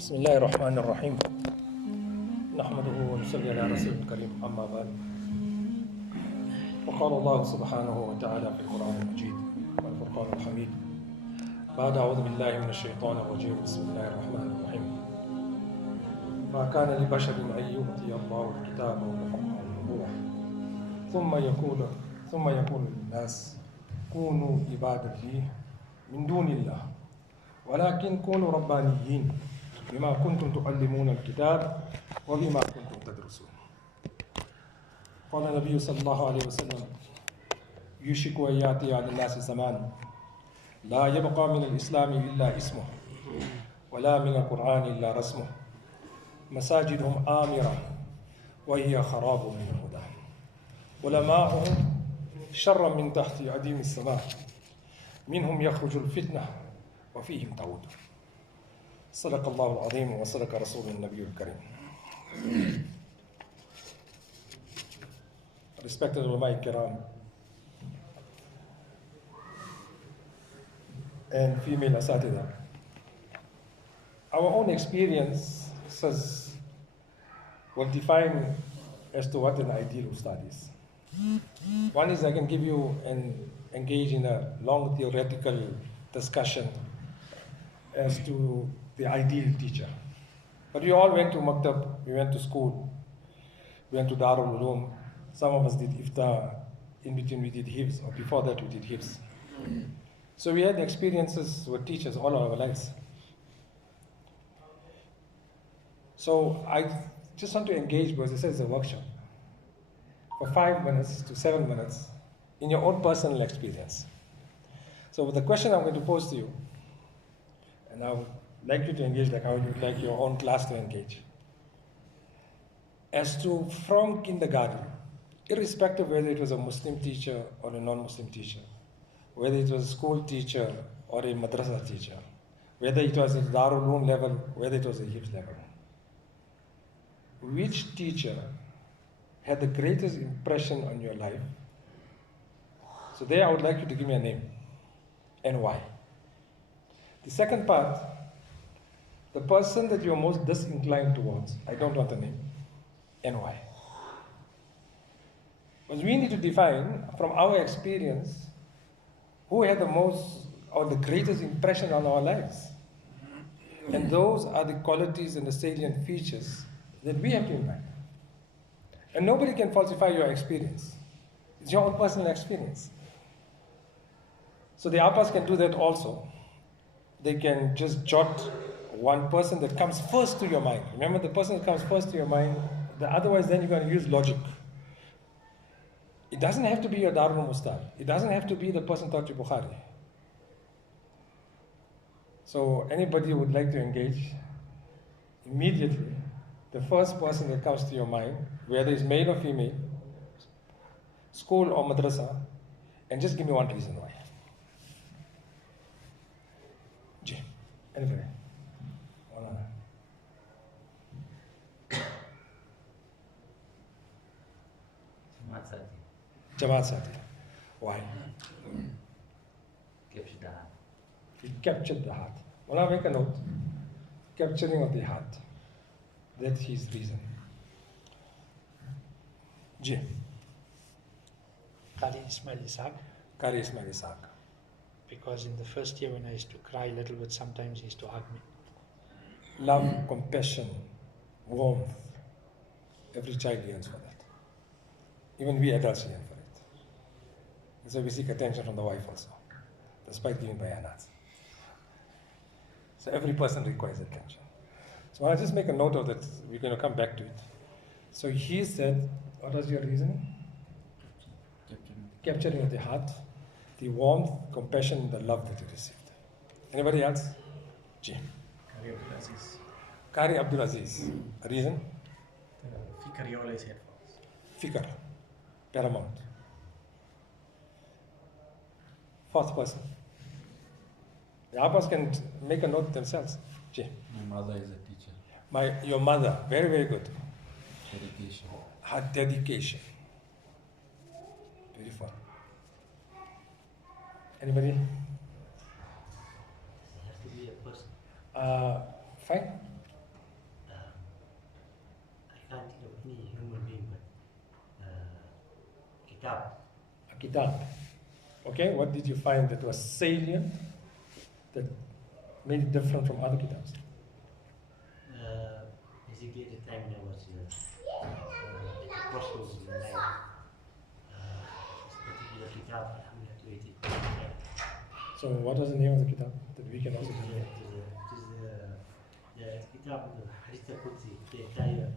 بسم الله الرحمن الرحيم نحمده ونصلي على رسول الكريم أما بعد وقال الله سبحانه وتعالى في القرآن المجيد والفرقان الحميد بعد أعوذ بالله من الشيطان الرجيم بسم الله الرحمن الرحيم ما كان لبشر أن يؤتي الله الكتاب والحكم والنبوة ثم يقول للناس كونوا عبادا لي من دون الله ولكن كونوا ربانيين بما كنتم تعلمون الكتاب وبما كنتم تدرسون. قال النبي صلى الله عليه وسلم يوشك أن يأتي على الناس زمان لا يبقى من الإسلام إلا اسمه ولا من القرآن إلا رسمه مساجدهم آمرة وهي خراب من الهدى علماؤهم شر من تحت عديم السماء منهم يخرج الفتنة وفيهم تعود. صدق الله العظيم وصدق رسول النبي الكريم. Respected ulama kiram and female asatida, our own experiences will define as to what an ideal ustad is. One is I can give you and engage in a long theoretical discussion as to the ideal teacher. But we all went to maktab, we went to school, we went to Darul Uloom. Some of us did iftar, in between we did hifz, or before that we did hifz. So we had experiences with teachers all our lives. So I just want to engage, because this is a workshop, for 5 minutes to 7 minutes in your own personal experience. So the question I'm going to pose to you, and I would like you to engage like how you would like your own class to engage. As to from kindergarten, irrespective of whether it was a Muslim teacher or a non-Muslim teacher, whether it was a school teacher or a madrasa teacher, whether it was at Darul Uloom level, whether it was a hifz level, which teacher had the greatest impression on your life? So there I would like you to give me a name and why. The second part, the person that you're most disinclined towards, I don't want a name, and why. Because we need to define from our experience who had the most or the greatest impression on our lives. And those are the qualities and the salient features that we have to invite. And nobody can falsify your experience. It's your own personal experience. So the APAs can do that also. They can just jot one person that comes first to your mind. Remember, the person that comes first to your mind, otherwise then you're going to use logic. It doesn't have to be your Darul Ustad. It doesn't have to be the person taught you Bukhari. So anybody who would like to engage, immediately, the first person that comes to your mind, whether it's male or female, school or madrasa, and just give me one reason why. Anyway. Jamaat Sati. Why? Captured the heart. He captured the heart. Well, I'll make a note. Capturing of the heart. That's his reason. Ji. Qari Ismail Ishaq. Qari Ismail Ishaq. Because in the first year when I used to cry a little bit, sometimes he used to hug me. Love, compassion, warmth. Every child yearns for that. Even we adults yearn for it. That's why we seek attention from the wife also, despite giving bayanats. So every person requires attention. So I'll just make a note of that. We're going to come back to it. So he said, what was your reason? Capturing of the heart, the warmth, compassion, the love that he received. Anybody else? Ji. Qari Abdul Aziz. Qari Abdul Aziz. A reason? Fikr he always had for us. Fikr. Paramount. Fourth person. The Abbas can make a note themselves. Ji. My mother is a teacher. Your mother. Very, very good. Dedication. Her dedication. Beautiful. Anybody? It has to be a person. Fine. kitab. A kitab. Okay, what did you find that was salient, that made it different from other kitabs? Basically, at the time when I was at the crossroads in my life, this particular kitab, alhamdulillah, to it. So what was the name of the kitab that we can also It get? is the kitab, the Hadith al-Qudsi, the entire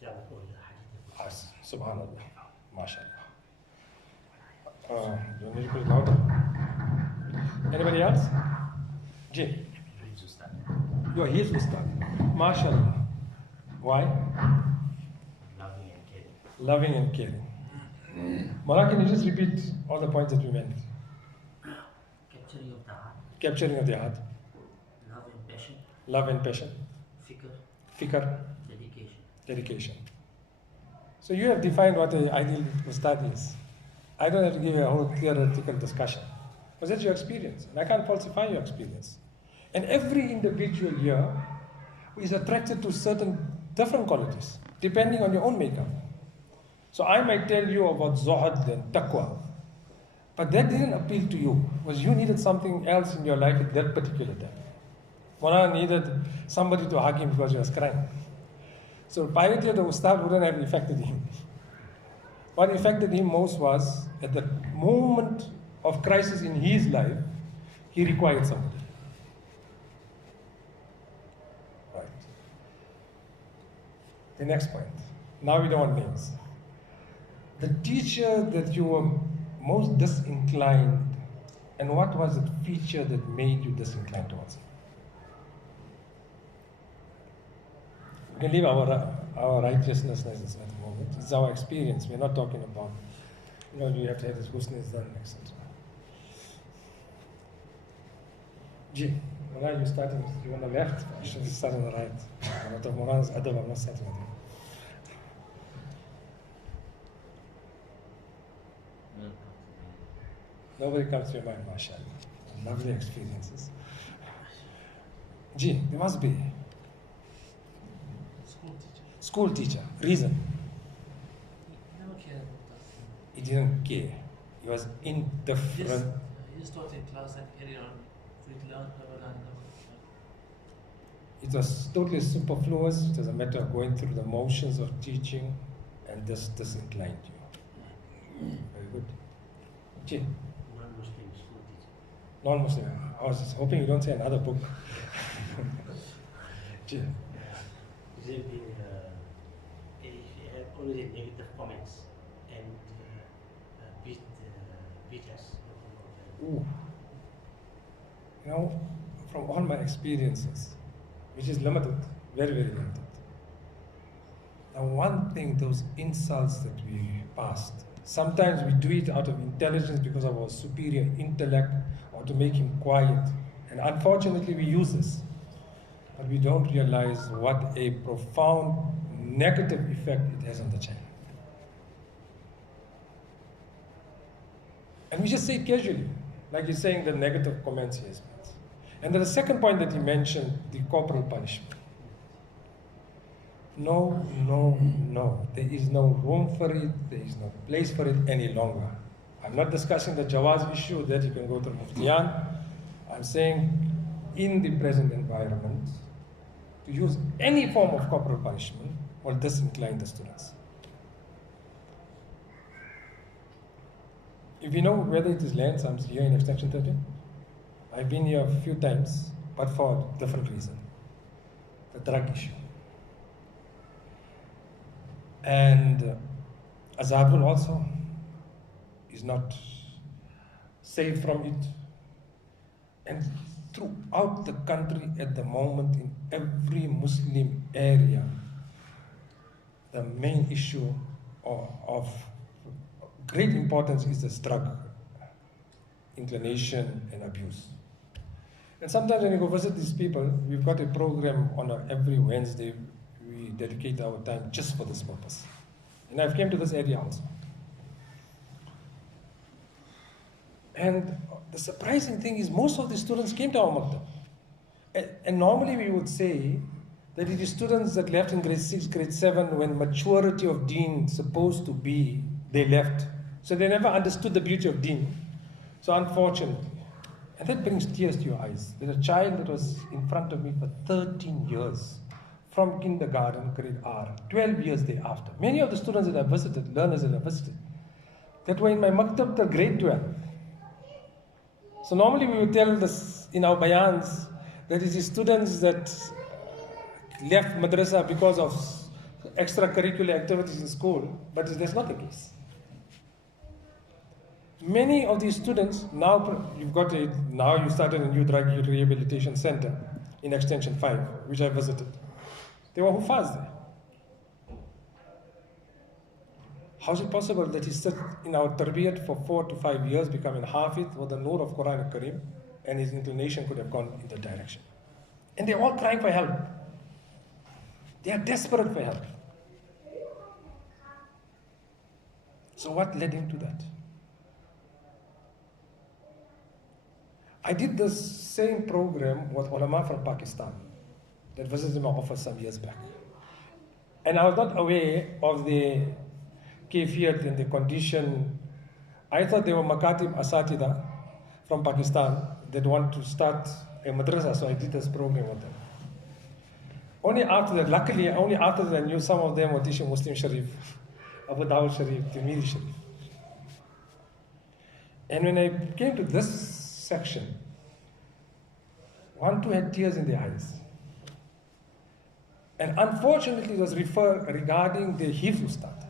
kitab of the Hadith al-Qudsi. Subhanallah, mashallah. Do you need to put it louder? Anybody else? Jay. You're his Ustadh. MashaAllah. Why? Loving and caring. Loving and caring. Mala, can you just repeat all the points that we meant? Capturing of the heart. Capturing of the heart. Love and passion. Love and passion. Fikr. Fikr. Dedication. Dedication. So you have defined what an ideal Ustadh is. I don't have to give you a whole theoretical discussion. Because that's your experience. And I can't falsify your experience. And every individual here is attracted to certain different qualities, depending on your own makeup. So I might tell you about zuhud and taqwa, but that didn't appeal to you, because you needed something else in your life at that particular time. Mona needed somebody to hug him because he was crying. So piety of the Ustadh wouldn't have affected him. What affected him most was, at the moment of crisis in his life, he required somebody. Right. The next point. Now we don't want names. The teacher that you were most disinclined, and what was the feature that made you disinclined towards him? We can leave our righteousness at the moment. It's our experience. We're not talking about, you have to have this husn done, etc. G, where are you starting? You on the left? You should start on the right. I'm not starting with you. Nobody comes to your mind, mashallah. Lovely experiences. G, there must be. School teacher. Reason. He never cared about us. He didn't care. He was indifferent. Yes, he just taught in class and carry on. If we learn, never learn, never learn. It was totally superfluous. It was a matter of going through the motions of teaching, and this disinclined you. Very good. G. Non-Muslim school teacher. Non-Muslim. I was hoping you don't say another book. G. He had always negative comments and beat us. Ooh. From all my experiences, which is limited, very, very limited. Now, one thing, those insults that we passed, sometimes we do it out of intelligence because of our superior intellect or to make him quiet. And unfortunately, we use this. But we don't realize what a profound negative effect it has on the child. And we just say it casually, like he's saying the negative comments he has made. And then the second point that he mentioned, the corporal punishment. No. There is no room for it. There is no place for it any longer. I'm not discussing the Jawaz issue that you can go to Muftiyan. I'm saying in the present environment, to use any form of corporal punishment will disincline the students. If you know whether it is lands, I'm here in Extension 13. I've been here a few times, but for a different reason. The drug issue. And Azabul also is not safe from it. And throughout the country at the moment, in every Muslim area, the main issue of great importance is this drug inclination and abuse. And sometimes when you go visit these people, we've got a program on every Wednesday. We dedicate our time just for this purpose. And I've came to this area also. And the surprising thing is most of the students came to our maktab. And normally we would say that it is students that left in grade 6, grade 7, when maturity of deen supposed to be, they left. So they never understood the beauty of deen. So unfortunately, and that brings tears to your eyes. There's a child that was in front of me for 13 years, from kindergarten, grade R, 12 years thereafter. Many of the students that I visited, learners that I visited, that were in my maktab till grade 12. So normally we would tell this in our bayans that it is students that left madrasa because of extracurricular activities in school, but that's not the case. Many of these students, now you started a new drug rehabilitation center in Extension 5, which I visited. They were huffaz there. How is it possible that he sat in our tarbiyat for 4 to 5 years, becoming hafiz with the nur of Quran al-Kareem, and his inclination could have gone in that direction? And they're all crying for help. They are desperate for help. So what led him to that? I did the same program with ulama from Pakistan that visited my office some years back. And I was not aware of the kayfiyat and the condition. I thought they were Makatib Asatida from Pakistan that want to start a madrasa, so I did this program with them. Only after that, luckily, only after that I knew some of them were teaching Muslim Sharif, Abu Dawud Sharif, Tirmidhi Sharif. And when I came to this section, 1, 2 had tears in their eyes. And unfortunately, it was regarding the Hifz Ustadh.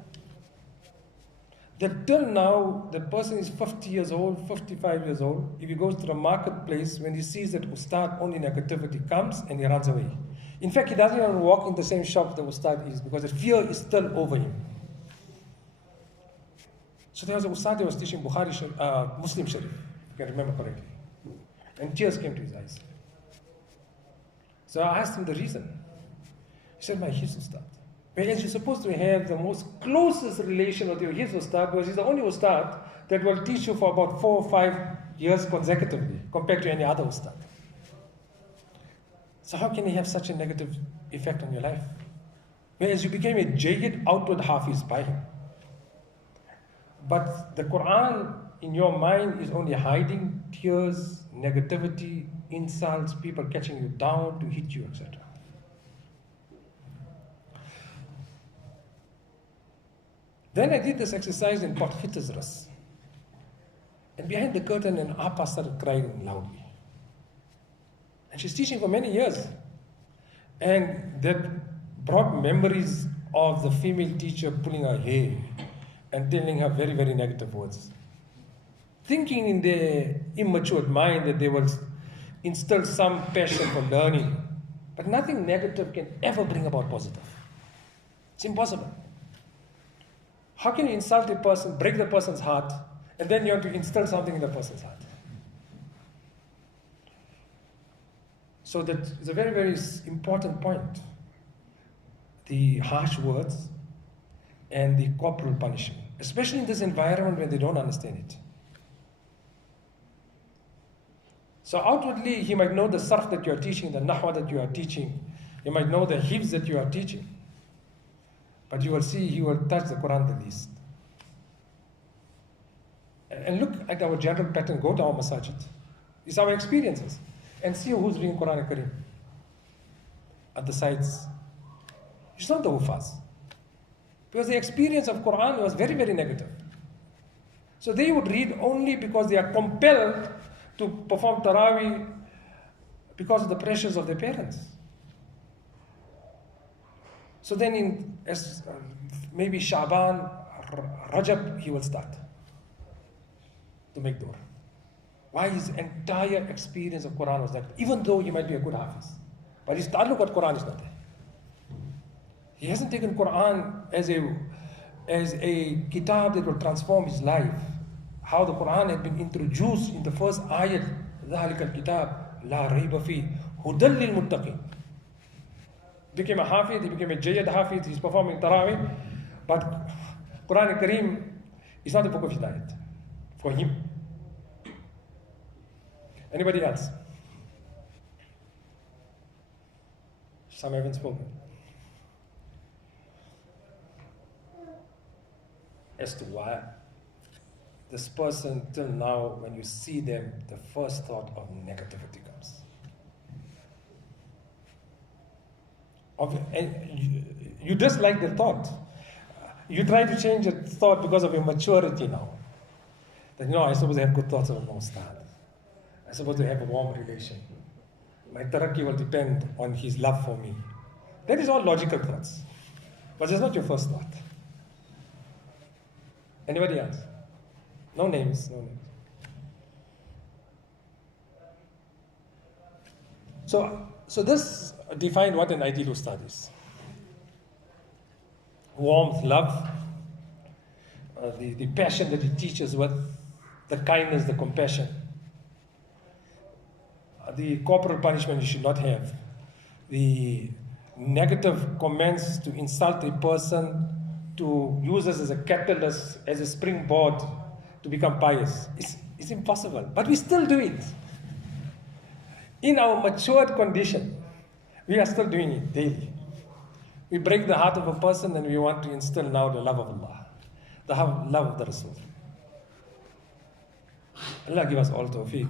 That till now, the person is 50 years old, 55 years old. If he goes to the marketplace, when he sees that Ustadh only negativity comes and he runs away. In fact, he doesn't even walk in the same shop that Ustadh is because the fear is still over him. So there was a Ustadh who was teaching Muslim Sharif, if I can remember correctly. And tears came to his eyes. So I asked him the reason. He said, my Hifz Ustadh. Whereas you're supposed to have the most closest relation with your Hifz Ustadh, because he's the only Ustadh that will teach you for about 4 or 5 years consecutively, compared to any other Ustadh. So how can he have such a negative effect on your life? Whereas you became a jayyid outward hafiz by him. But the Quran in your mind is only hiding tears, negativity, insults, people catching you down to hit you, etc. Then I did this exercise in Port Hitazras. And behind the curtain, an Appa started crying loudly. And she's teaching for many years. And that brought memories of the female teacher pulling her hair and telling her very, very negative words. Thinking in their immature mind that they will instill some passion for learning. But nothing negative can ever bring about positive. It's impossible. How can you insult a person, break the person's heart, and then you want to instill something in the person's heart? So that is a very, very important point. The harsh words and the corporal punishment, especially in this environment when they don't understand it. So outwardly, he might know the sarf that you are teaching, the nahwa that you are teaching. He might know the hifz that you are teaching. But you will see he will touch the Quran the least. And look at our general pattern. Go to our masajid. It's our experiences. And see who's reading Quran al-Kareem. At the sides. It's not the huffaz. Because the experience of Quran was very, very negative. So they would read only because they are compelled to perform Taraweeh because of the pressures of their parents. So then maybe Sha'ban, Rajab, he will start to make dua. Why his entire experience of Quran was that, even though he might be a good hafiz, but his ta'alluq with Quran is not there. He hasn't taken Quran as a kitab that will transform his life. How the Quran had been introduced in the first ayat, ذَلِكَ الْكِتَابِ لَا رَيْبَ فِيهِ هُدًى لِلْمُتَّقِينَ. Became a hafiz, he became a jayyid hafiz, he's performing Taraweeh, but Quran al-Kareem is not a book of hidayat for him. Anybody else? Some haven't spoken. As to why this person, till now, when you see them, the first thought of negativity comes. And you dislike the thought. You try to change the thought because of your maturity now. That, I'm supposed to have good thoughts of no Ustadh. I'm supposed to have a warm relation. My taraqi will depend on his love for me. That is all logical thoughts. But it's not your first thought. Anybody else? No names, no names. So this defined what an ideal Ustadh is. Warmth, love, the passion that he teaches with, the kindness, the compassion, the corporal punishment you should not have, the negative comments to insult a person, to use us as a catalyst, as a springboard to become pious. It's impossible, but we still do it. In our matured condition, we are still doing it daily. We break the heart of a person and we want to instill now the love of Allah, the love of the Rasul. Allah give us all tawfiq.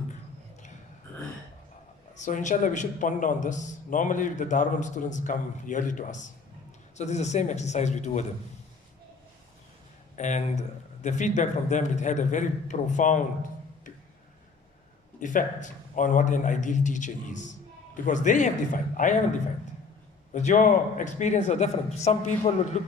So inshallah we should ponder on this. Normally the Darul students come yearly to us. So this is the same exercise we do with them. And the feedback from them, it had a very profound effect on what an ideal teacher is. Because they have defined, I haven't defined. But your experiences are different. Some people would look,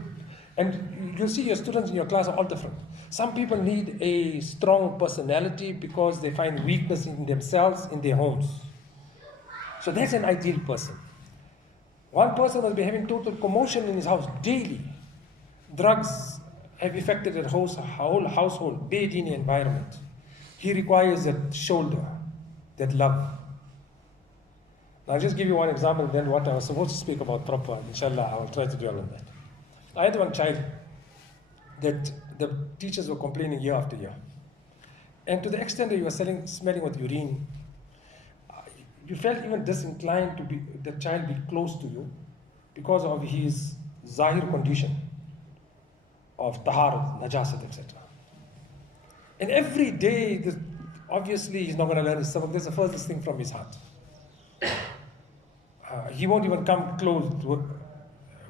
and you'll see your students in your class are all different. Some people need a strong personality because they find weakness in themselves, in their homes. So that's an ideal person. One person will be having total commotion in his house daily. Drugs have affected the whole household, Bedini environment. He requires that shoulder, that love. Now, I'll just give you one example, then what I was supposed to speak about proper. Inshallah, I will try to dwell on that. I had one child that the teachers were complaining year after year. And to the extent that you were smelling with urine, you felt even disinclined to be the child be close to you because of his zahir condition of taharat, najasat, etc. And every day, obviously, he's not going to learn his sabak. That's the furthest thing from his heart. He won't even come close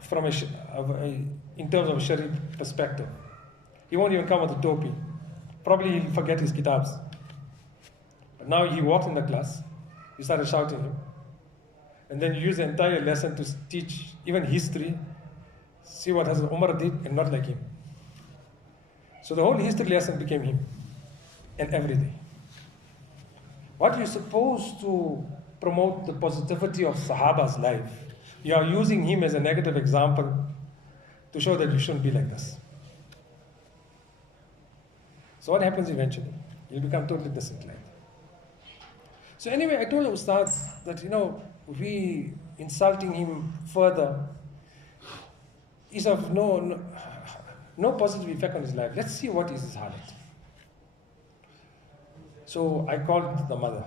from in terms of a Shari perspective. He won't even come with a topi. Probably he'll forget his kitabs. But now he walked in the class, you started shouting him. And then you use the entire lesson to teach even history. See what Hazrat Umar did and not like him. So the whole history lesson became him. And every day. What you're supposed to promote the positivity of Sahaba's life, you are using him as a negative example to show that you shouldn't be like this. So what happens eventually? You'll become totally disinclined. So anyway, I told the Ustadh that, we insulting him further is of no positive effect on his life. Let's see what is his halat. So I called the mother.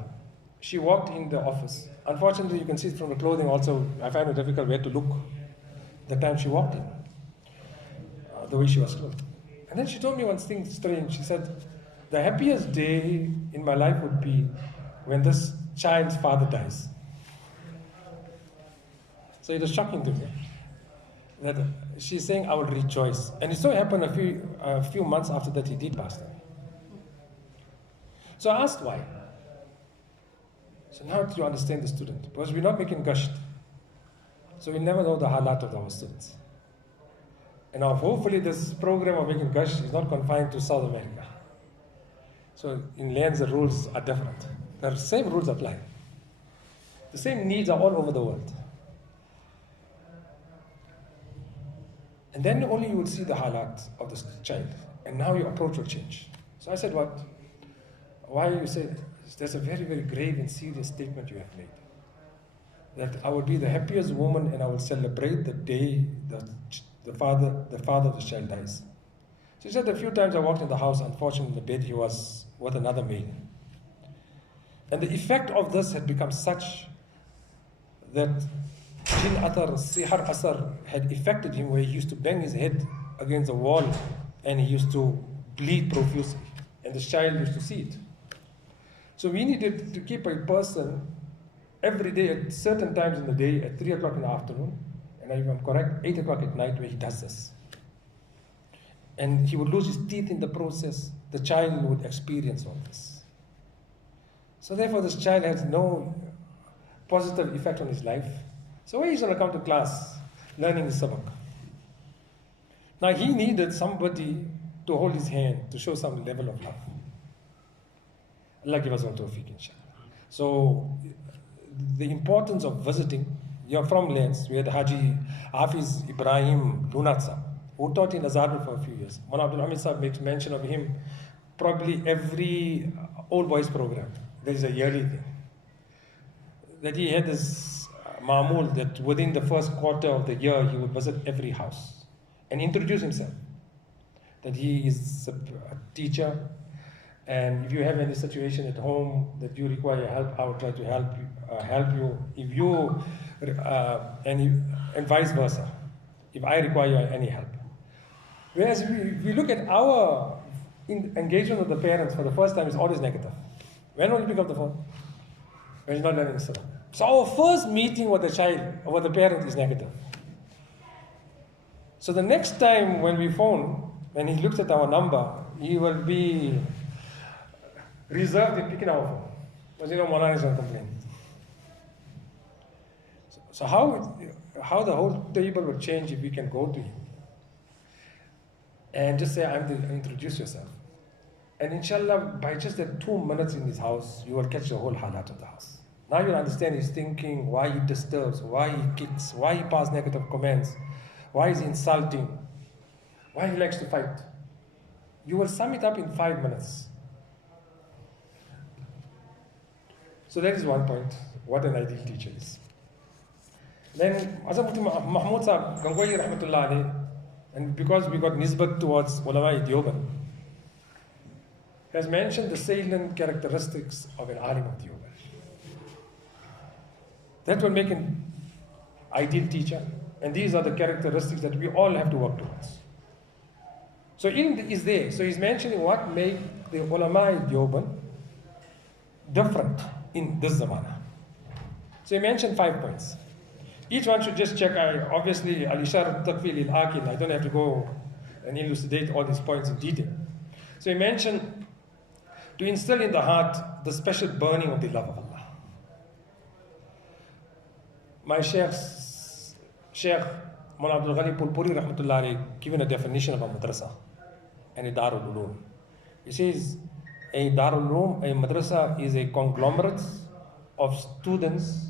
She walked in the office. Unfortunately, you can see it from the clothing also. I find it difficult where to look the time she walked in, the way she was clothed. And then she told me one thing strange. She said, the happiest day in my life would be when this child's father dies. So it was shocking to me that she's saying, I will rejoice. And it so happened a few months after that he did pass away. So I asked why. So now you understand the student, because we're not making gasht. So we never know the halat of our students. And now hopefully this program of making gasht is not confined to South America. So in lands the rules are different. The same rules apply. The same needs are all over the world. And then only you will see the halat of the child. And now your approach will change. So I said, what? Why you say there's a very, very grave and serious statement you have made. That I will be the happiest woman and I will celebrate the day the father of the child dies. She said a few times I walked in the house, unfortunately in the bed he was with another male. And the effect of this had become such that jinn athar, sihar asar had affected him, where he used to bang his head against the wall and he used to bleed profusely, and the child used to see it. So we needed to keep a person every day at certain times in the day, at 3 o'clock in the afternoon, and if I'm correct, 8 o'clock at night, where he does this. And he would lose his teeth in the process. The child would experience all this. So therefore, this child has no positive effect on his life. So where he's going to come to class, learning the sabak? Now he needed somebody to hold his hand, to show some level of love. Allah give us all tawfiq, inshallah. So the importance of visiting, you're from lands, we had Haji Hafiz Ibrahim Lunatsa, who taught in Azhar for a few years. Mawlana Abdul Hamid Sahib makes mention of him probably every old boys program. There is a yearly thing. That he had this ma'amul that within the first quarter of the year he would visit every house and introduce himself. That he is a teacher, and if you have any situation at home that you require help, I will try to help you. If you and vice versa, if I require any help. Whereas if we look at our engagement with the parents for the first time, it's always negative. When will you pick up the phone? When you're not learning Islam. So our first meeting with the child or with the parent is negative. So the next time when we phone, when he looks at our number, he will be reserved in picking our phone. Because Maulana is going to complain. So how the whole table will change if we can go to him and just say, introduce yourself. And inshallah, by just that 2 minutes in his house, you will catch the whole halat of the house. Now you'll understand his thinking, why he disturbs, why he kicks, why he passes negative comments, why he's insulting, why he likes to fight. You will sum it up in 5 minutes. So that is one point, what an ideal teacher is. Then, Azam Mufti Mahmud Sahib Gangohi Rahmatullah alayhi, and because we got nisbat towards ulama Deoband, has mentioned the salient characteristics of an alim of Deoband. That will make an ideal teacher, and these are the characteristics that we all have to work towards. So ilm is there. So he's mentioning what make the ulama Deoband different in this zamana. So he mentioned 5 points. Each one should just check. Obviously, al-ishar taqfil al-aqil. I don't have to go and elucidate all these points in detail. So he mentioned to instill in the heart the special burning of the love of Allah. My Sheikh Mawlana Abdul Ghani Pulpuri Rahmatullah alayhi given a definition of a madrasa and a darul ulum. He says a darul ulum, a madrasa, is a conglomerate of students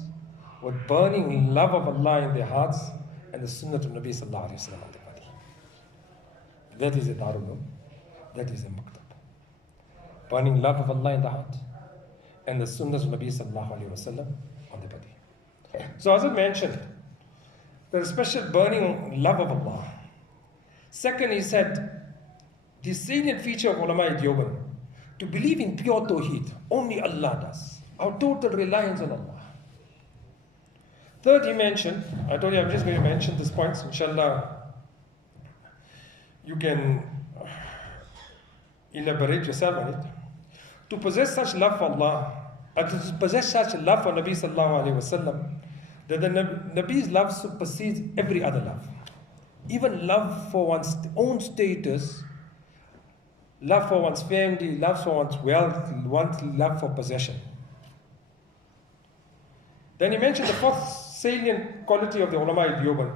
with burning love of Allah in their hearts and the sunnah of Nabi sallallahu alayhi wa sallam on their body. That is a darul ulum. That is a maktab. Burning love of Allah in the heart and the sunnah of Nabi sallallahu alayhi wa sallam on the body. So as I mentioned, there is special burning love of Allah. Second, he said, the salient feature of ulama Deoband, to believe in pure tawheed, only Allah does. Our total reliance on Allah. Third, he mentioned, I told you I'm just going to mention these points, inshallah, you can elaborate yourself on it. To possess such love for Allah, to possess such love for Nabi sallallahu alayhi wa sallam, that the Nabi's love supersedes every other love. Even love for one's own status, love for one's family, love for one's wealth, love for possession. Then he mentioned the fourth salient quality of the ulama Deoband,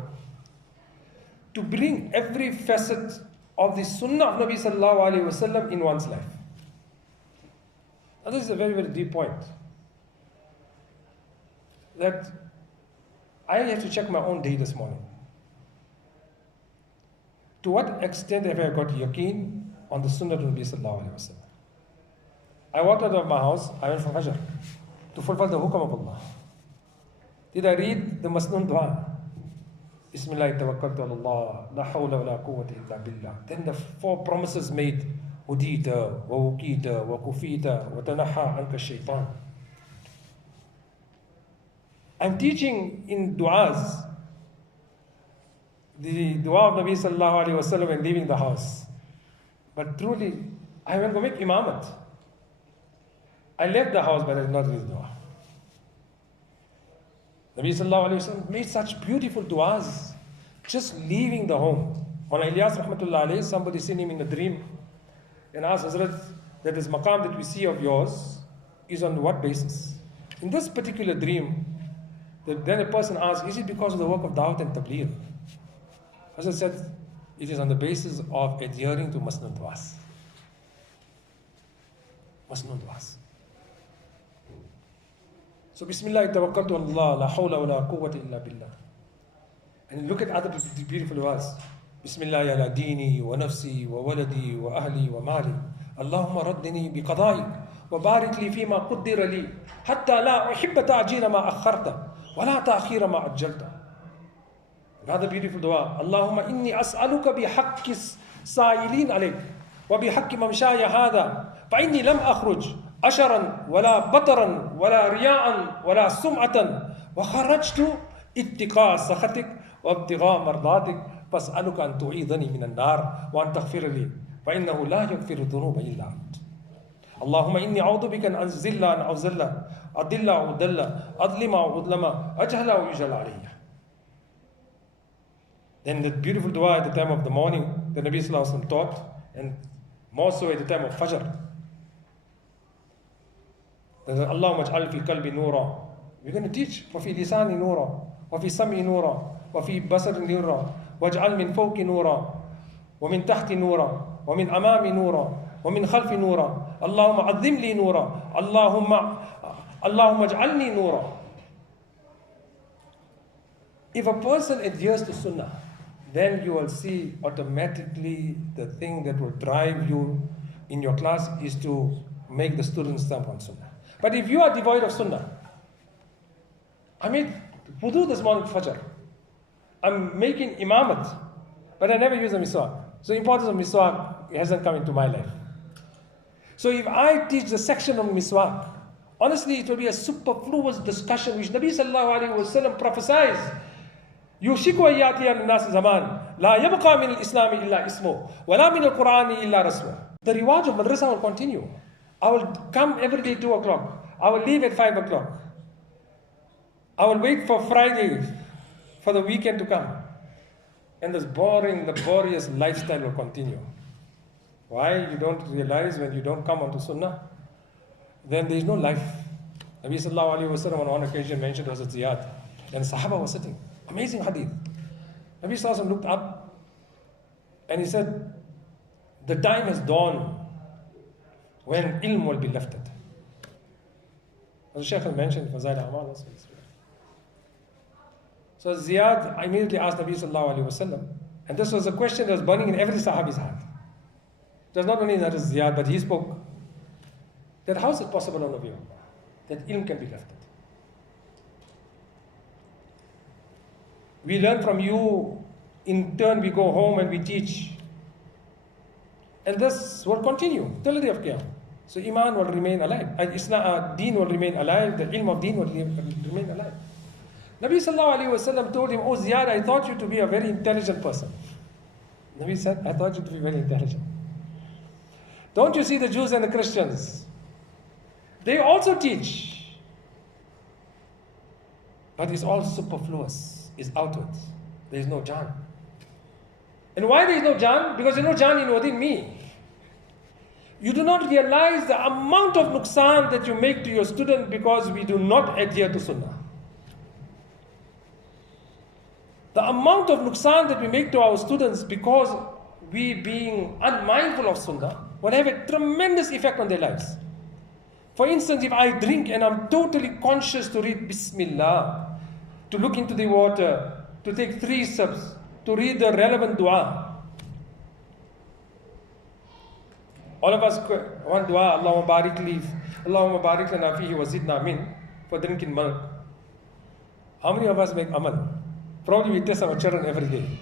to bring every facet of the sunnah of Nabi sallallahu alayhi wa sallam in one's life. Now this is a very, very deep point. That I have to check my own day this morning. To what extent have I got yaqeen on the sunnah of Nabi sallallahu alayhi wa sallam? I walked out of my house, I went for Fajr to fulfill the hukam of Allah. Did I read the Masnoon Dua? Bismillah tawakkaltu ala Allah, la hawla wa la quwwata illa billah. Then the 4 promises made, Hudita, wa wukita, wa kufita, wa tanaha anka shaitan. I'm teaching in du'as the dua of Nabi sallallahu alayhi wa sallam when leaving the house. But truly, I went to make imamat. I left the house, but I did not read dua. Nabi sallallahu alayhi wa sallam made such beautiful duas just leaving the home. On Ilyas rahmatullah alayhi, somebody seen him in a dream and asked Hazrat that this maqam that we see of yours is on what basis? In this particular dream, then a person asked, is it because of the work of Dawat and Tabligh? Hazrat said, it is on the basis of adhering to Masnun Duas. Masnun Duas. So, Bismillah, tawakkaltu Allah, la hawla wa la quwwata illa billah. And look at other beautiful duas. Bismillah ala dini wa nafsi wa waladi wa ahli wa mali. Allahumma raddini bi qada'ik wa barik li fima qaddira li hatta la uhibba ta'jila ma akharta wa la ta'khira ma ajjalta. Another beautiful dua. Allahumma inni as'aluka bi haqqis sa'ilin alayk wa bi haqqi mamshaya hadha fa inni lam akhruj asharan wala bataran wala riya'an wala sum'atan wa kharajtu ittiqa sakhatik wa ibtigha mardatik fas'aluka an tu'idhani min an-nar wa an taghfir li fa innahu la yaghfiru dhunuba illa ant. Allahumma inni a'udhu bika an azilla an awzalla adilla udalla adlima udlama ajhala yujala alayya. Then the beautiful dua at the time of the morning, the Nabi sallallahu alaihi wasallam taught, and more so at the time of Fajr. Allahumma aj'al fi qalbi nura. We're going to teach. Wa fi lisani nura. Wa fi sam'i nura. Wa fi basari nura. Waj'al min fawqi nura. Wa min tahti nura. Wa min amami nura. Wa min khalfi nura. Allahumma adhim li nura. Allahumma aj'alni nura. If a person adheres to Sunnah, then you will see automatically the thing that will drive you in your class is to make the students stamp on Sunnah. But if you are devoid of Sunnah, I made wudu this morning Fajr. I'm making imamat, but I never use a miswak. So the importance of miswak hasn't come into my life. So if I teach the section on miswak, honestly it will be a superfluous discussion which Nabi sallallahu alayhi wa sallam prophesies. يوشك أن يأتي الناس زمان لا يبقى من الإسلام إلا اسمه ولا من القرآن إلا رسمه. The riwaj of madrasa will continue. I will come every day 2 o'clock. I will leave at 5 o'clock. I will wait for Friday for the weekend to come. And this boring, laborious lifestyle will continue. Why? You don't realize when you don't come onto Sunnah, then there is no life. Nabi sallallahu alayhi wa sallam on one occasion mentioned was a ziyad. And the Sahaba was sitting. Amazing hadith. Nabi sallallahu alayhi wa sallam looked up and he said, the time has dawned when ilm will be lifted. As the Shaykh mentioned, Fazail Amal also. So Ziyad immediately asked Nabi sallallahu alayhi wa sallam, and this was a question that was burning in every Sahabi's heart. It was not only that Ziyad, but he spoke that how is it possible, O Nabi Allah, that ilm can be lifted? We learn from you, in turn we go home and we teach. And this will continue till the day of Qiyamah. So Iman will remain alive. Deen will remain alive. The ilm of Deen will remain alive. Nabi sallallahu alayhi wa sallam told him, oh Ziyad, I thought you to be a very intelligent person. Nabi said, I thought you to be very intelligent. Don't you see the Jews and the Christians? They also teach. But it's all superfluous. Is outward. There is no Jan. And why there is no Jan? Because there is no Jan in within me. You do not realize the amount of nuqsan that you make to your student because we do not adhere to Sunnah. The amount of nuqsan that we make to our students because we being unmindful of Sunnah will have a tremendous effect on their lives. For instance, if I drink and I'm totally conscious to read Bismillah, to look into the water, to take 3 sips, to read the relevant dua. All of us, one dua, Allahumma barik lana fihi wa zidna min, for drinking milk. How many of us make amal? Probably we test our children every day.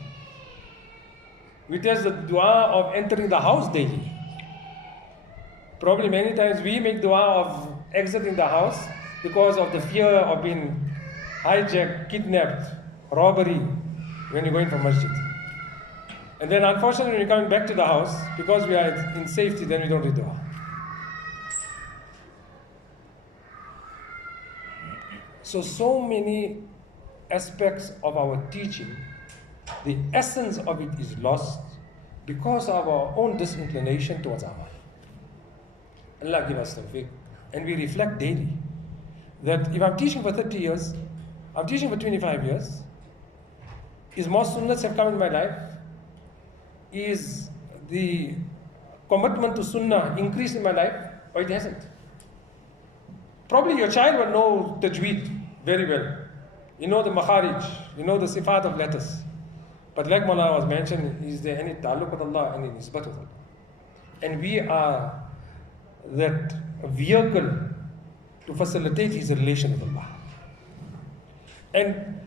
We test the dua of entering the house daily. Probably many times we make dua of exiting the house because of the fear of being hijacked, kidnapped, robbery, when you're going from masjid. And then unfortunately when you're coming back to the house, because we are in safety, then we don't read dua. So many aspects of our teaching, the essence of it is lost because of our own disinclination towards amal. Allah give us tawfiq. And we reflect daily that if I'm teaching for 30 years, I'm teaching for 25 years, is more sunnahs have come in my life? Is the commitment to sunnah increased in my life? Or it hasn't? Probably your child will know tajweed very well. You know the makharij, you know the sifat of letters. But like Mawlana was mentioned, is there any ta'alluq with Allah, any nisbat with Allah? And we are that vehicle to facilitate his relation with Allah. And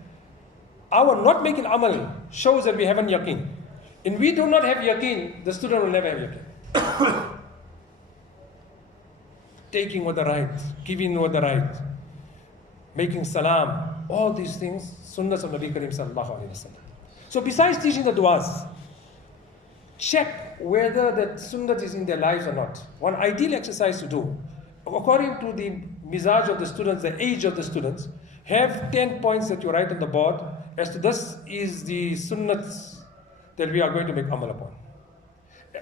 our not making amal shows that we haven't yaqeen. And we do not have yaqeen, the student will never have yaqeen. Taking with the right, giving with the right, making salam, all these things, sunnahs of Nabi Kareem sallallahu alayhi wa sallam. So besides teaching the du'as, check whether that sunnah is in their lives or not. One ideal exercise to do, according to the mizaj of the students, the age of the students, have 10 points that you write on the board as to this is the sunnahs that we are going to make amal upon.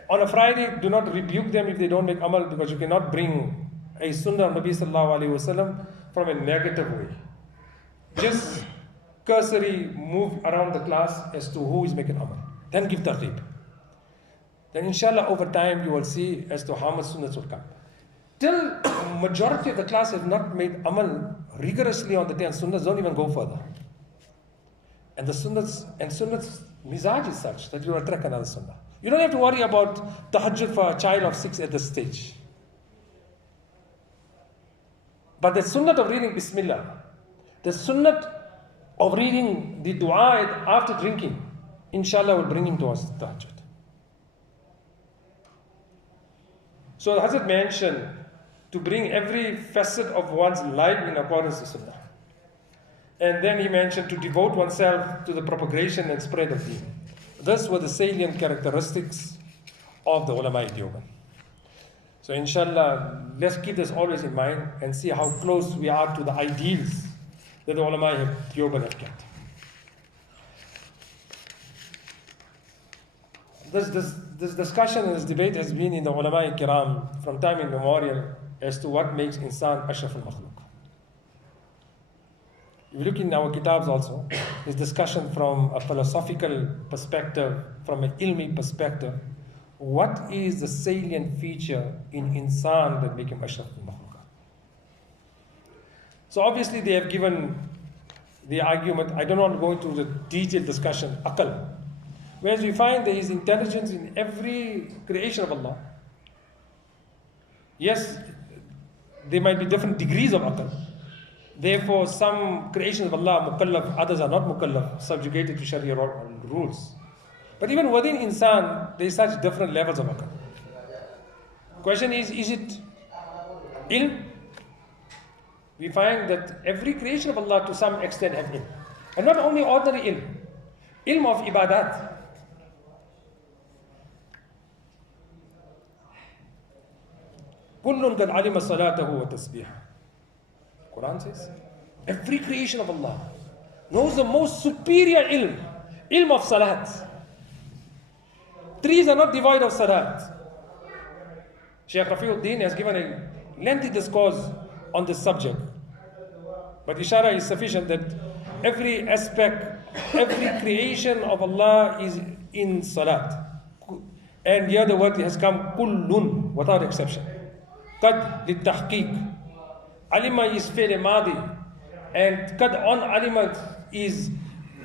On a Friday, do not rebuke them if they don't make amal, because you cannot bring a sunnah of Nabi sallallahu alayhi wa sallam from a negative way. Just cursory move around the class as to who is making amal. Then give tartib. Then inshallah over time you will see as to how much sunnahs will come. Till majority of the class have not made amal rigorously on the 10 sunnahs, don't even go further. And the sunnahs mizaj is such that you will attract another sunnah. You don't have to worry about tahajjud for a child of 6 at this stage. But the sunnah of reading Bismillah, the sunnah of reading the dua after drinking, inshallah will bring him towards tahajjud. So Hazrat mentioned to bring every facet of one's life in accordance to sunnah. And then he mentioned to devote oneself to the propagation and spread of deen. These were the salient characteristics of the ulama Deoband. So inshallah, let's keep this always in mind and see how close we are to the ideals that the ulama Deoband have kept. This discussion and this debate has been in the ulama kiram from time immemorial as to what makes insan ashraf al-makhluq. If you look in our kitabs also, there's discussion from a philosophical perspective, from an ilmi perspective. What is the salient feature in insan that make him ashraf al-makhluq? So obviously they have given the argument, I don't want to go into the detailed discussion, aql. Whereas we find there is intelligence in every creation of Allah. Yes, there might be different degrees of aql. Therefore, some creations of Allah mukallaf, others are not mukallaf, subjugated to Sharia rules. But even within insan, there is such different levels of aql. Question is it ilm? We find that every creation of Allah to some extent have ilm. And not only ordinary ilm, ilm of ibadat. كُلٌّ قَدْ عَلِمَ صَلَاتَهُ وَتَسْبِيحَهُ. Quran says, every creation of Allah knows the most superior ilm of salat. Trees are not devoid of salat. Shaykh Rafiuddin has given a lengthy discourse on this subject. But ishara is sufficient that every aspect, every creation of Allah is in salat. And here the word has come kullun, without exception. Qad litahqiq. Alima is fi'l madi, and qad on alima is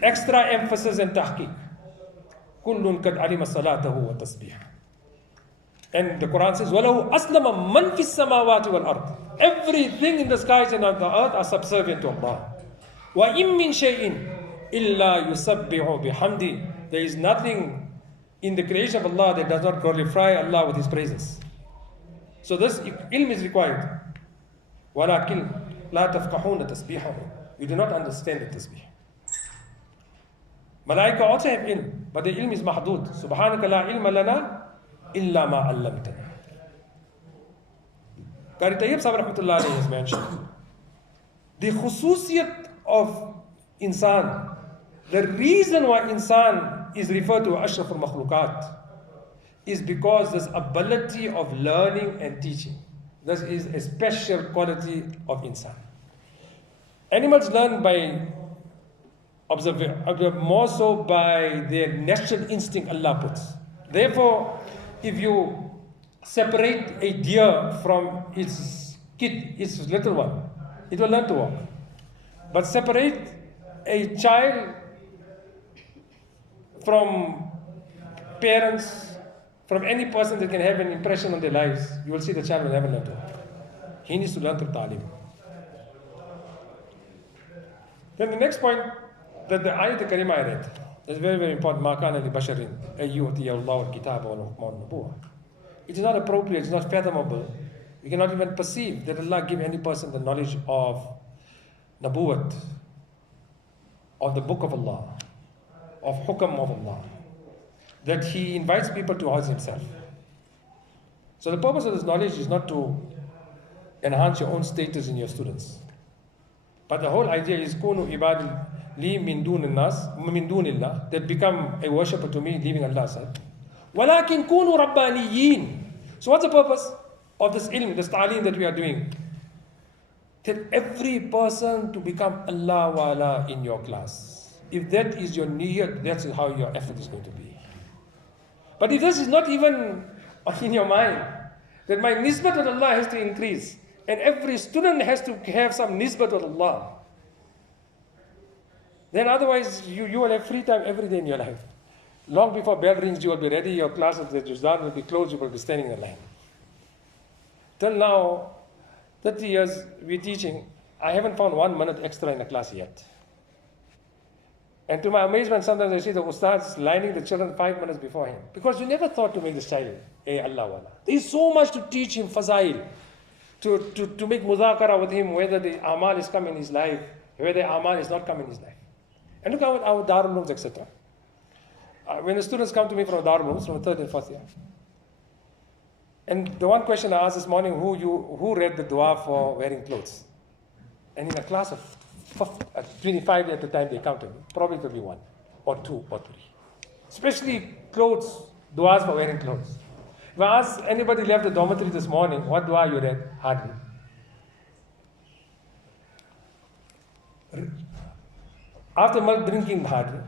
extra emphasis and tahqiq. Kullun qad alima salatahu wa tasbih. And the Quran says, وَلَهُ أَسْلَمَ مَنْ فِي السَّمَاوَاتِ وَالْأَرْضِ. Everything in the skies and on the earth are subservient to Allah. وَإِن مِّن شَيْءٍ إِلَّا يُسَبِّحُ بِحَمْدِ. There is nothing in the creation of Allah that does not glorify Allah with His praises. So this ilm is required. وَلَكِنْ لَا تَفْقَحُونَ تَسْبِيحَهُ. You do not understand the tasbih. Malaika also have ilm, but the ilm is mahdud. Subhanaka la ilma lana illa ma 'allamtana. Qari Tayyib Sahib Rahmatullah Alayhi has mentioned the khususiyat of insan. The reason why insan is referred to as ashraf al-makhluqat is because this ability of learning and teaching. This is a special quality of insan. Animals learn by observing, more so by their natural instinct Allah puts. Therefore, if you separate a deer from its kid, its little one, it will learn to walk. But separate a child from parents, from any person that can have an impression on their lives, you will see the child will never learn to walk. He needs to learn through ta'lim. Then the next point, that the ayat al-Karima I read, is very, very important. مَا كَانَ لِبَشَرٍ أَن يُؤْتِيَ اللَّهُ الْكِتَابَ وَالْحُكْمَ وَالنُّبُوَّةَ. It is not appropriate, it's not fathomable. You cannot even perceive that Allah give any person the knowledge of nabuwat, of the book of Allah, of hukam of Allah, that He invites people towards Himself. So the purpose of this knowledge is not to enhance your own status in your students, but the whole idea is kunu ibad li min dunillah, that become a worshipper to me, leaving Allah aside. Walakin kunu rabbaniyin. So what's the purpose of this ilm, this ta'aleem that we are doing? That every person to become Allah wala in your class. If that is your niyyat, that's how your effort is going to be. But if this is not even in your mind, that my nisbat with Allah has to increase, and every student has to have some nisbat with Allah, then otherwise you will have free time every day in your life. Long before bell rings, you will be ready, your class of the Juzdan will be closed, you will be standing in line. Till now, 30 years we're teaching, I haven't found 1 minute extra in the class yet. And to my amazement, sometimes I see the Ustadhs lining the children 5 minutes before him. Because you never thought to make this child a Allah wala. There's so much to teach him, fazail, to make mudhakara with him, whether the amal is come in his life, whether the amal is not come in his life. And look at our Darul Ulooms, etc. When the students come to me from Darul Ulooms, from the 3rd and 4th year, and the one question I asked this morning, who read the dua for wearing clothes? And in a class of 25 at the time they come to me, probably it will be 1 or 2 or 3. Especially clothes, duas for wearing clothes. If I ask anybody left the dormitory this morning, what dua you read? Hardly. After milk drinking, hardly.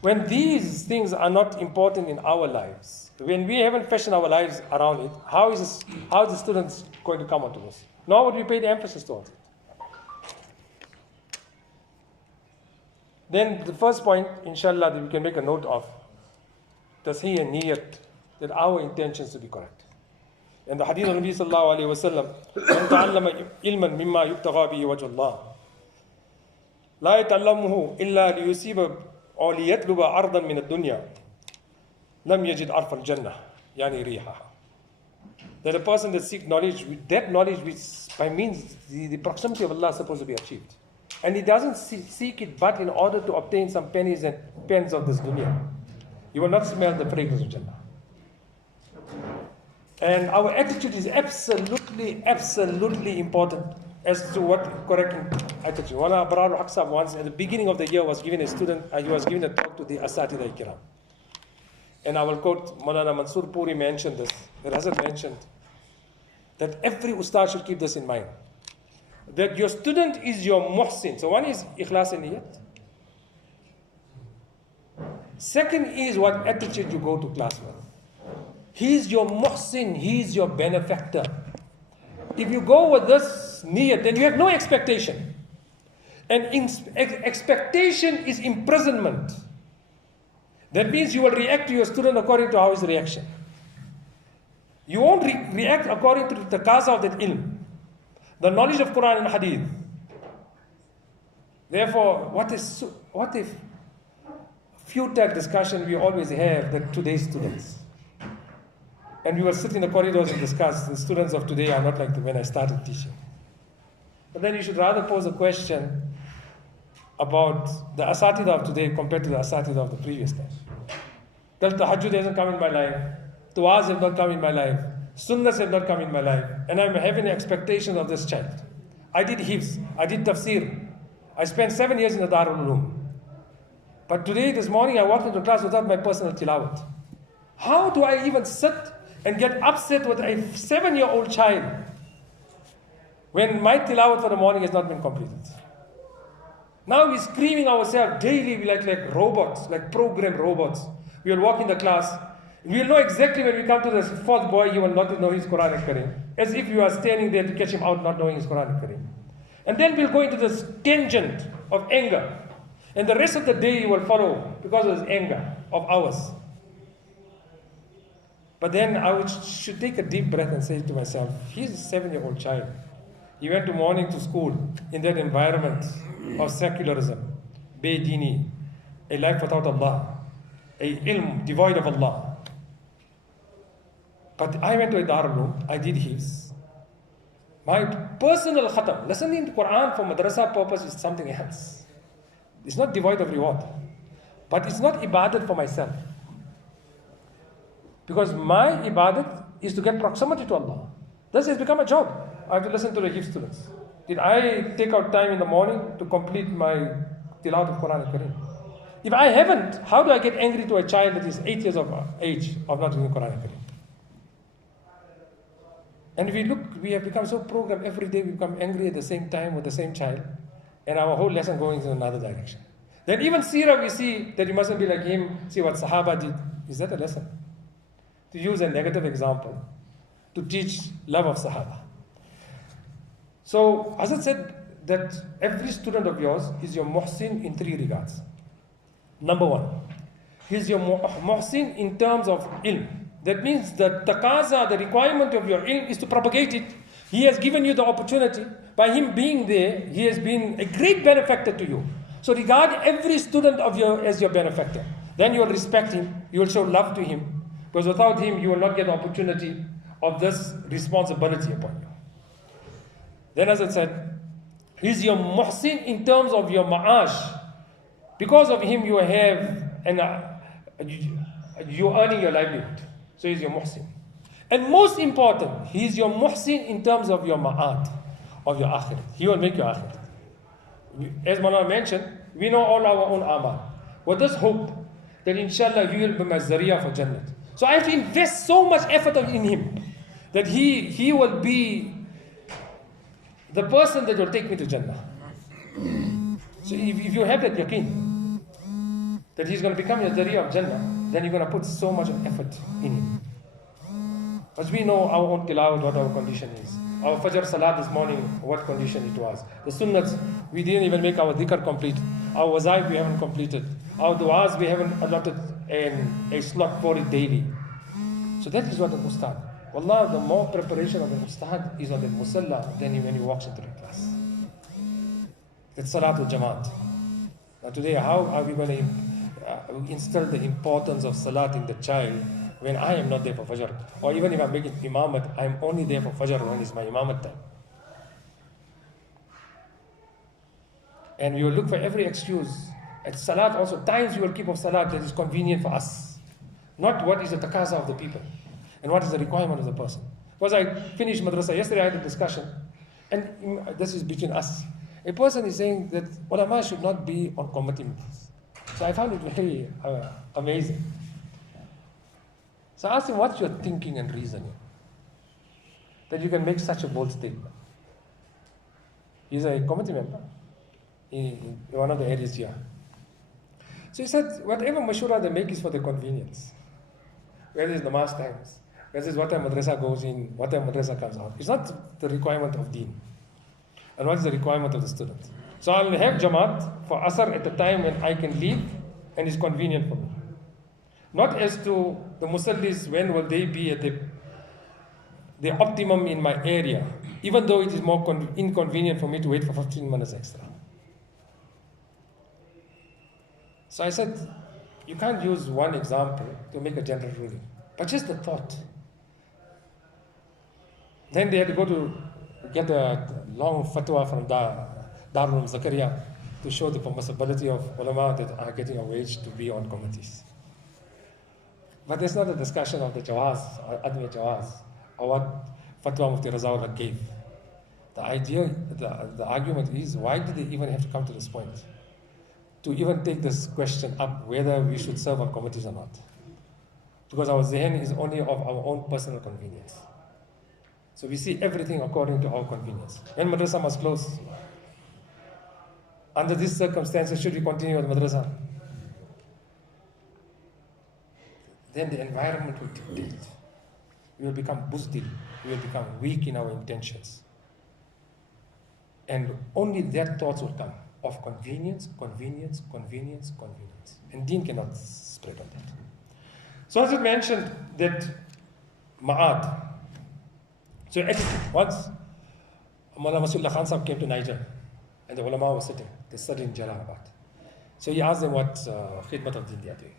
When these things are not important in our lives, when we haven't fashioned our lives around it, how is the students going to come onto us? Nor would we pay the emphasis towards it. Then the first point, inshallah, that we can make a note of, tasheeh and niyat, that our intentions to be correct. And the hadith of Nabi sallallahu alayhi wa sallam, man ta'allama ilman mimma yubtagha bihi wajh Allah, la yata'allamuhu illa liyusiba aw liyatluba ardan min ad-dunya, lam yajid arf al-jannah, yani rihaha. That a person that seeks knowledge, that knowledge which by means the proximity of Allah is supposed to be achieved. And he doesn't seek it but in order to obtain some pennies and pence of this dunya. You will not smell the fragrance of Jannah. And our attitude is absolutely, absolutely important as to what correct attitude. Wala Abrar Aqsab once at the beginning of the year was given a student, he was given a talk to the Asatidha Kiram. And I will quote Maulana Mansur Puri mentioned this, the Hazrat mentioned that every Ustad should keep this in mind. That your student is your muhsin. So one is ikhlas and niyat. Second is what attitude you go to class with. He is your muhsin, he is your benefactor. If you go with this niyat, then you have no expectation. And expectation is imprisonment. That means you will react to your student according to how his reaction. You won't react according to the taqaza of that ilm, the knowledge of Quran and Hadith. Therefore, what if futile discussion we always have that today's students? And we will sit in the corridors and discuss. The students of today are not like when I started teaching. But then you should rather pose a question, about the asatidha of today compared to the asatidha of the previous time. Till tahajjud hasn't come in my life, du'as have not come in my life, sunnahs have not come in my life, and I'm having expectations of this child. I did hifz, I did tafsir, I spent 7 years in the Darul Uloom. But today, this morning, I walked into class without my personal tilawat. How do I even sit and get upset with a 7-year-old child when my tilawat for the morning has not been completed? Now we're screaming ourselves daily, we like robots, like programmed robots. We will walk in the class. We will know exactly when we come to the fourth boy, he will not know his Quran and Kareem. As if you are standing there to catch him out not knowing his Quran and Kareem. And then we'll go into this tangent of anger. And the rest of the day you will follow because of this anger of ours. But then I should take a deep breath and say to myself, he's a 7-year-old child. He went to morning to school in that environment of secularism, Bedini, a life without Allah, a ilm devoid of Allah. But I went to a Darul, I did hifz. My personal khatam, listening to Quran for madrasa purpose is something else. It's not devoid of reward. But it's not ibadat for myself. Because my ibadat is to get proximity to Allah. This has become a job. I have to listen to the hifz students. Did I take out time in the morning to complete my tilawat of Quran and Kareem? If I haven't, how do I get angry to a child that is 8 years of age of not doing Quran and Kareem? And if we look, we have become so programmed every day, we become angry at the same time with the same child, and our whole lesson going in another direction. Then even Sirah, we see that you mustn't be like him, see what Sahaba did. Is that a lesson? To use a negative example, to teach love of Sahaba. So, Hazrat said that every student of yours is your muhsin in 3 regards. Number 1, he is your muhsin in terms of ilm. That means the taqaza, the requirement of your ilm is to propagate it. He has given you the opportunity. By him being there, he has been a great benefactor to you. So regard every student of yours as your benefactor. Then you will respect him, you will show love to him. Because without him, you will not get the opportunity of this responsibility upon you. Then as I said, he's your muhsin in terms of your ma'ash. Because of him, you have you're earning your livelihood. So he's your muhsin. And most important, he's your muhsin in terms of your ma'at, of your akhirat. He will make your akhirat. As Mana mentioned, we know all our own amal. With this hope that inshallah he will be my zariyah for Jannah. So I have to invest so much effort in him that he will be the person that will take me to Jannah. So if you have that yaqeen that he's going to become your zariyah of Jannah, then you're going to put so much effort in him. Because we know our own tilawat, what our condition is. Our Fajr Salat this morning, what condition it was. The Sunnats, we didn't even make our dhikr complete. Our wazaif, we haven't completed. Our du'as, we haven't allotted a slot for it daily. So that is what an Ustadh. Wallah, the more preparation of an Ustadh is on the musalla than when he walks into the class. That's Salatul Jamaat. Now today, how are we going to instill the importance of Salat in the child when I am not there for Fajr? Or even if I'm making imamat, I'm only there for Fajr when it's my imamat time. And we will look for every excuse. At Salat also, times we will keep of Salat that is convenient for us. Not what is the taqaza of the people and what is the requirement of the person. Because I finished madrasa yesterday, I had a discussion, and this is between us. A person is saying that ulama should not be on committee meetings. So I found it very amazing. So I asked him, what's your thinking and reasoning that you can make such a bold statement? He's a committee member in one of the areas here. So he said, whatever mashura they make is for the convenience. Whether it's namaz times, whether it's what time madrasa goes in, what time madrasa comes out. It's not the requirement of deen. And what is the requirement of the student? So I'll have Jamaat for Asr at the time when I can leave and it's convenient for me. Not as to the Musallis, when will they be at the optimum in my area, even though it is more inconvenient for me to wait for 15 minutes extra. So I said, you can't use one example to make a general ruling, but just the thought. Then they had to go to get a long fatwa from Darul Zakaria. to show the permissibility of ulama that are getting a wage to be on committees. But it's not a discussion of the jawaz or admi jawaz or what fatwa Mufti Razaullah gave. The idea, the argument is, why did they even have to come to this point? To even take this question up whether we should serve on committees or not. Because our zihn is only of our own personal convenience. So we see everything according to our convenience. When madrasa must close, under these circumstances, should we continue with madrasa? Then the environment will dictate. We will become buzdil. We will become weak in our intentions. And only that thoughts will come of convenience, convenience, convenience, convenience. And deen cannot spread on that. So as I mentioned that ma'ad. So once Mullah Masulullah Khan Sahib came to Niger and the ulama was sitting, they studied in Jalalabad. So he asked them what khidmat of deen they are doing.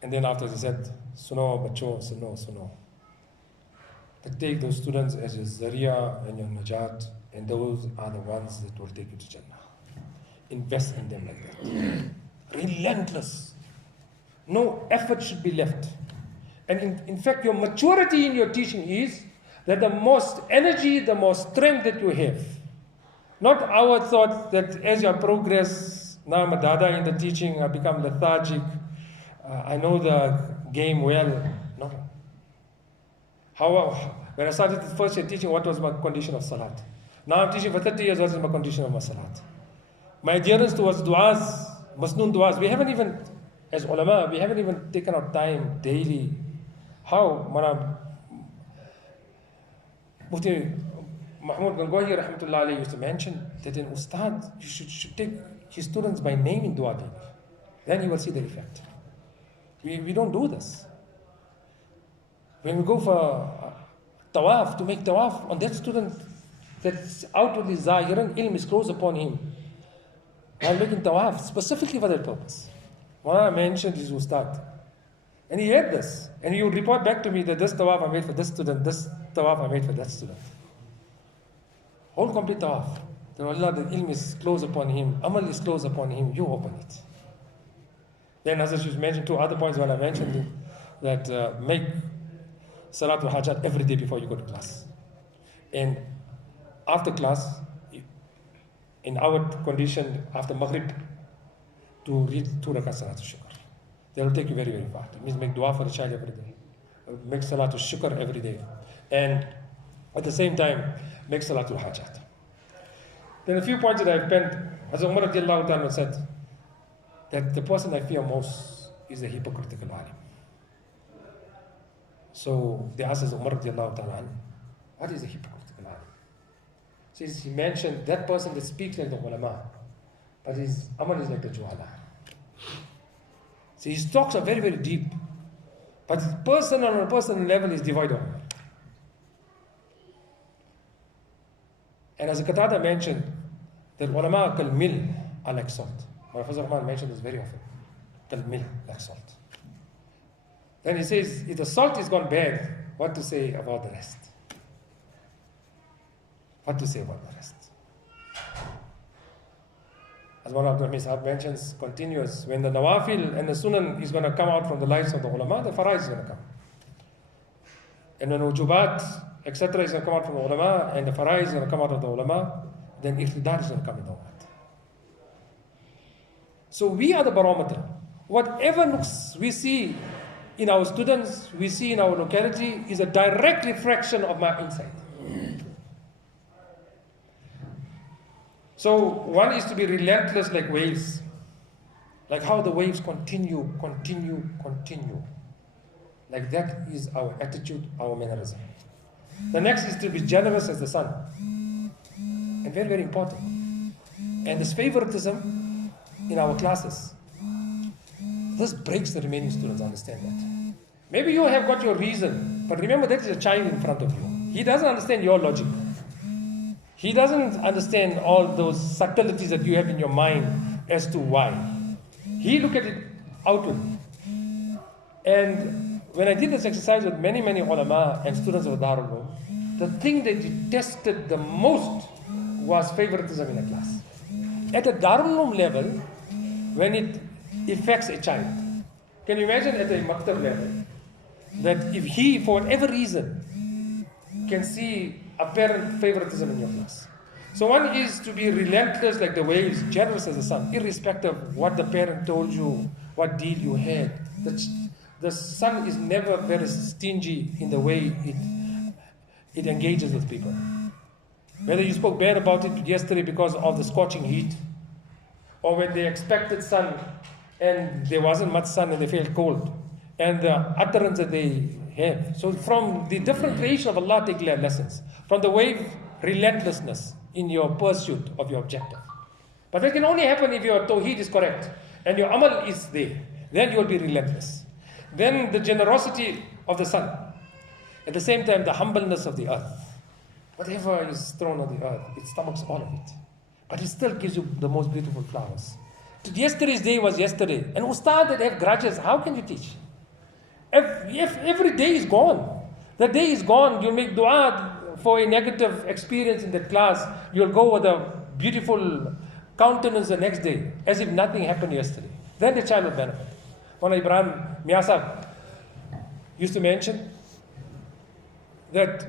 And then after he said, Suno, bacho, suno, suno. That take those students as your Zariya and your Najat, and those are the ones that will take you to Jannah. Invest in them like that. Relentless. No effort should be left. And in fact, your maturity in your teaching is that the most energy, the most strength that you have. Not our thought that as you progress, now I'm a dada in the teaching, I become lethargic, I know the game well. No. When I started the first year teaching, what was my condition of salat? Now I'm teaching for 30 years, what is my condition of my salat? My adherence towards du'as, masnoon du'as, we haven't even, as ulama, we haven't even taken our time daily. How? Mufti Mahmoud Gangohi rahmatullah alayhi used to mention that an Ustadh, you should take his students by name in dua daily. Then you will see the effect. We don't do this. When we go for tawaf, to make tawaf on that student that's outwardly zahiran, ilm is close upon him. While making tawaf, specifically for that purpose. One I mentioned is Ustadh. And he had this. And he would report back to me that this tawaf I made for this student, this tawaf I made for that student. Whole complete tawaf. That Allah, the ilm is close upon him, amal is close upon him, you open it. Then as I mentioned two other points when I mentioned it, that make Salatul Hajat every day before you go to class. And after class, in our condition, after Maghrib, to read 2 rakat Salatul Shukr. That will take you very, very far. It means make dua for the child every day. Make Salatul Shukr every day. And at the same time, make Salatul Hajat. Then a few points that I've penned, as Umar radiallahu ta'ala said, that the person I fear most is a hypocritical alim. So they asked Umar radiallahu ta'ala, what is a hypocritical alim? So he mentioned that person that speaks like the ulama, but his amal is like the juhala. So his talks are very, very deep, but his person on a personal level is devoid of amal. And as Qatada mentioned, that ulama kal mil are like salt. Prophet Rahman mentioned this very often. Kal mil, like salt. Then he says, if the salt is gone bad, what to say about the rest? What to say about the rest? As one of the Mishab mentions, continuous, when the nawafil and the sunan is going to come out from the lives of the ulama, the fara'id is going to come. And when ujubat, etc. is going to come out from the ulama, and the fara'id is going to come out of the ulama, then iqtidar is going to come in the ummah. So we are the barometer. Whatever looks we see in our students, we see in our locality, is a direct reflection of my insight. So one is to be relentless like waves. Like how the waves continue. Like that is our attitude, our mannerism. The next is to be generous as the sun. And very, very important. And this favoritism in our classes, this breaks the remaining students, understand that. Maybe you have got your reason, but remember that is a child in front of you. He doesn't understand your logic. He doesn't understand all those subtleties that you have in your mind as to why. He look at it outwardly. And when I did this exercise with many, many ulama and students of Darul Uloom, the thing they detested the most was favoritism in a class. at a Darul level, when it affects a child, can you imagine at a Maktab level, that if he, for whatever reason, can see apparent favoritism in your class. So one is to be relentless like the waves, generous as the sun, irrespective of what the parent told you, what deal you had. The son is never very stingy in the way it engages with people. Whether you spoke bad about it yesterday because of the scorching heat, or when they expected sun and there wasn't much sun and they felt cold, and the utterance that they have. So from the different creation of Allah, take lessons. From the wave, relentlessness in your pursuit of your objective. But that can only happen if your tawheed is correct and your amal is there. Then you will be relentless. Then the generosity of the sun. At the same time, the humbleness of the earth. Whatever is thrown on the earth, it stomachs all of it. But it still gives you the most beautiful flowers. Yesterday's day was yesterday. And Ustadh that have grudges, how can you teach? If every day is gone, the day is gone, you'll make dua for a negative experience in that class, you'll go with a beautiful countenance the next day, as if nothing happened yesterday. Then the child will benefit. One Ibrahim Miyasab used to mention that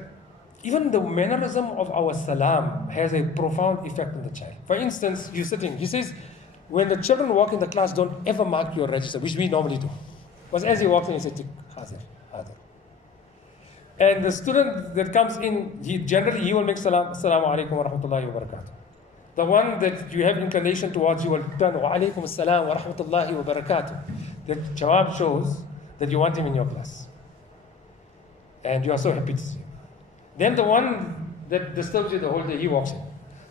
even the mannerism of our salam has a profound effect on the child. For instance, you're sitting, he says, when the children walk in the class, don't ever mark your register, which we normally do. Because as he walks in, he says, Hazir, Hazir. And the student that comes in, he will make salam, Assalamu alaikum wa rahmatullahi wa barakatuh. The one that you have inclination towards, you will turn, wa alaikum assalam wa rahmatullahi wa barakatuh. The jawab shows that you want him in your class. And you are so happy to see him. Then the one that disturbs you the whole day, he walks in.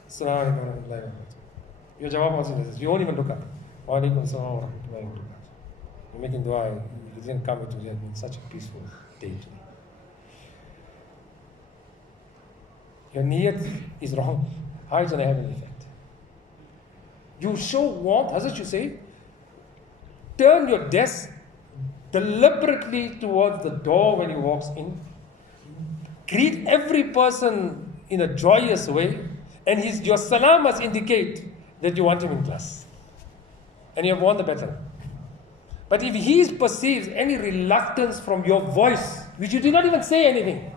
Assalamu alaikum wa rahmatullahi wa barakatuh. Your jawab also says, you won't even look up. Wa alaikum assalam wa rahmatullahi wa barakatuh. You're making dua, you didn't come to it in such a peaceful day today. Your niyat is wrong. How is it going to have an effect? You show warmth, as it you say, turn your desk deliberately towards the door when he walks in. Greet every person in a joyous way, and your salam must indicate that you want him in class. And you have won the battle. But if he perceives any reluctance from your voice, which you did not even say anything,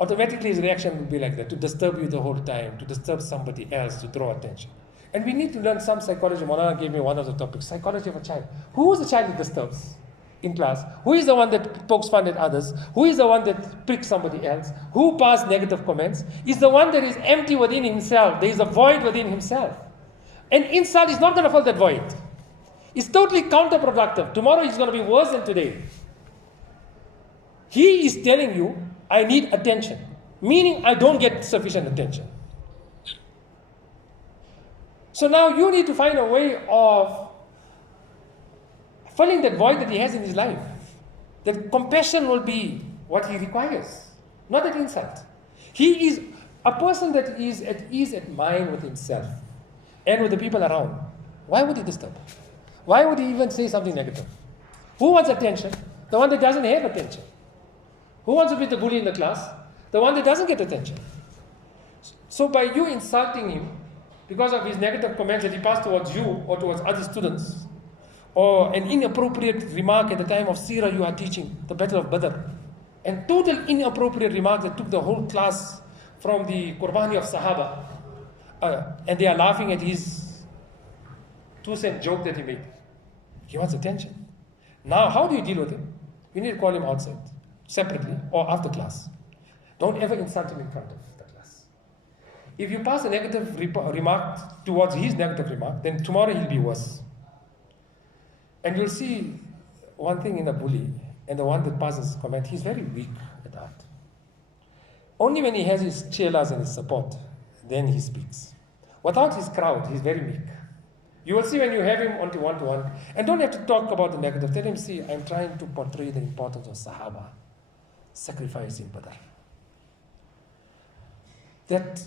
automatically his reaction will be like that, to disturb you the whole time, to disturb somebody else, to draw attention. And we need to learn some psychology. Maulana gave me one of the topics, psychology of a child. Who is the child that disturbs in class? Who is the one that pokes fun at others? Who is the one that pricks somebody else? Who passes negative comments? Is the one that is empty within himself. There is a void within himself. And insult is not going to fill that void. It's totally counterproductive. Tomorrow is going to be worse than today. He is telling you, I need attention. Meaning I don't get sufficient attention. So now you need to find a way of filling that void that he has in his life. That compassion will be what he requires, not that insult. He is a person that is at ease at mind with himself and with the people around. Why would he disturb? Why would he even say something negative? Who wants attention? The one that doesn't have attention. Who wants to be the bully in the class? The one that doesn't get attention. So by you insulting him, because of his negative comments that he passed towards you or towards other students, or an inappropriate remark at the time of Seerah you are teaching, the Battle of Badr, and total inappropriate remark that took the whole class from the Qurbani of Sahaba, and they are laughing at his 2-cent joke that he made. He wants attention. Now, how do you deal with him? You need to call him outside, separately, or after class. Don't ever insult him in front of the class. If you pass a negative remark towards his negative remark, then tomorrow he'll be worse. And you'll see one thing in a bully, and the one that passes comment, he's very weak at heart. Only when he has his cheerleaders and his support, then he speaks. Without his crowd, he's very weak. You will see when you have him on one-to-one, and don't have to talk about the negative. Tell him, see, I'm trying to portray the importance of Sahaba, sacrifice in Badr. That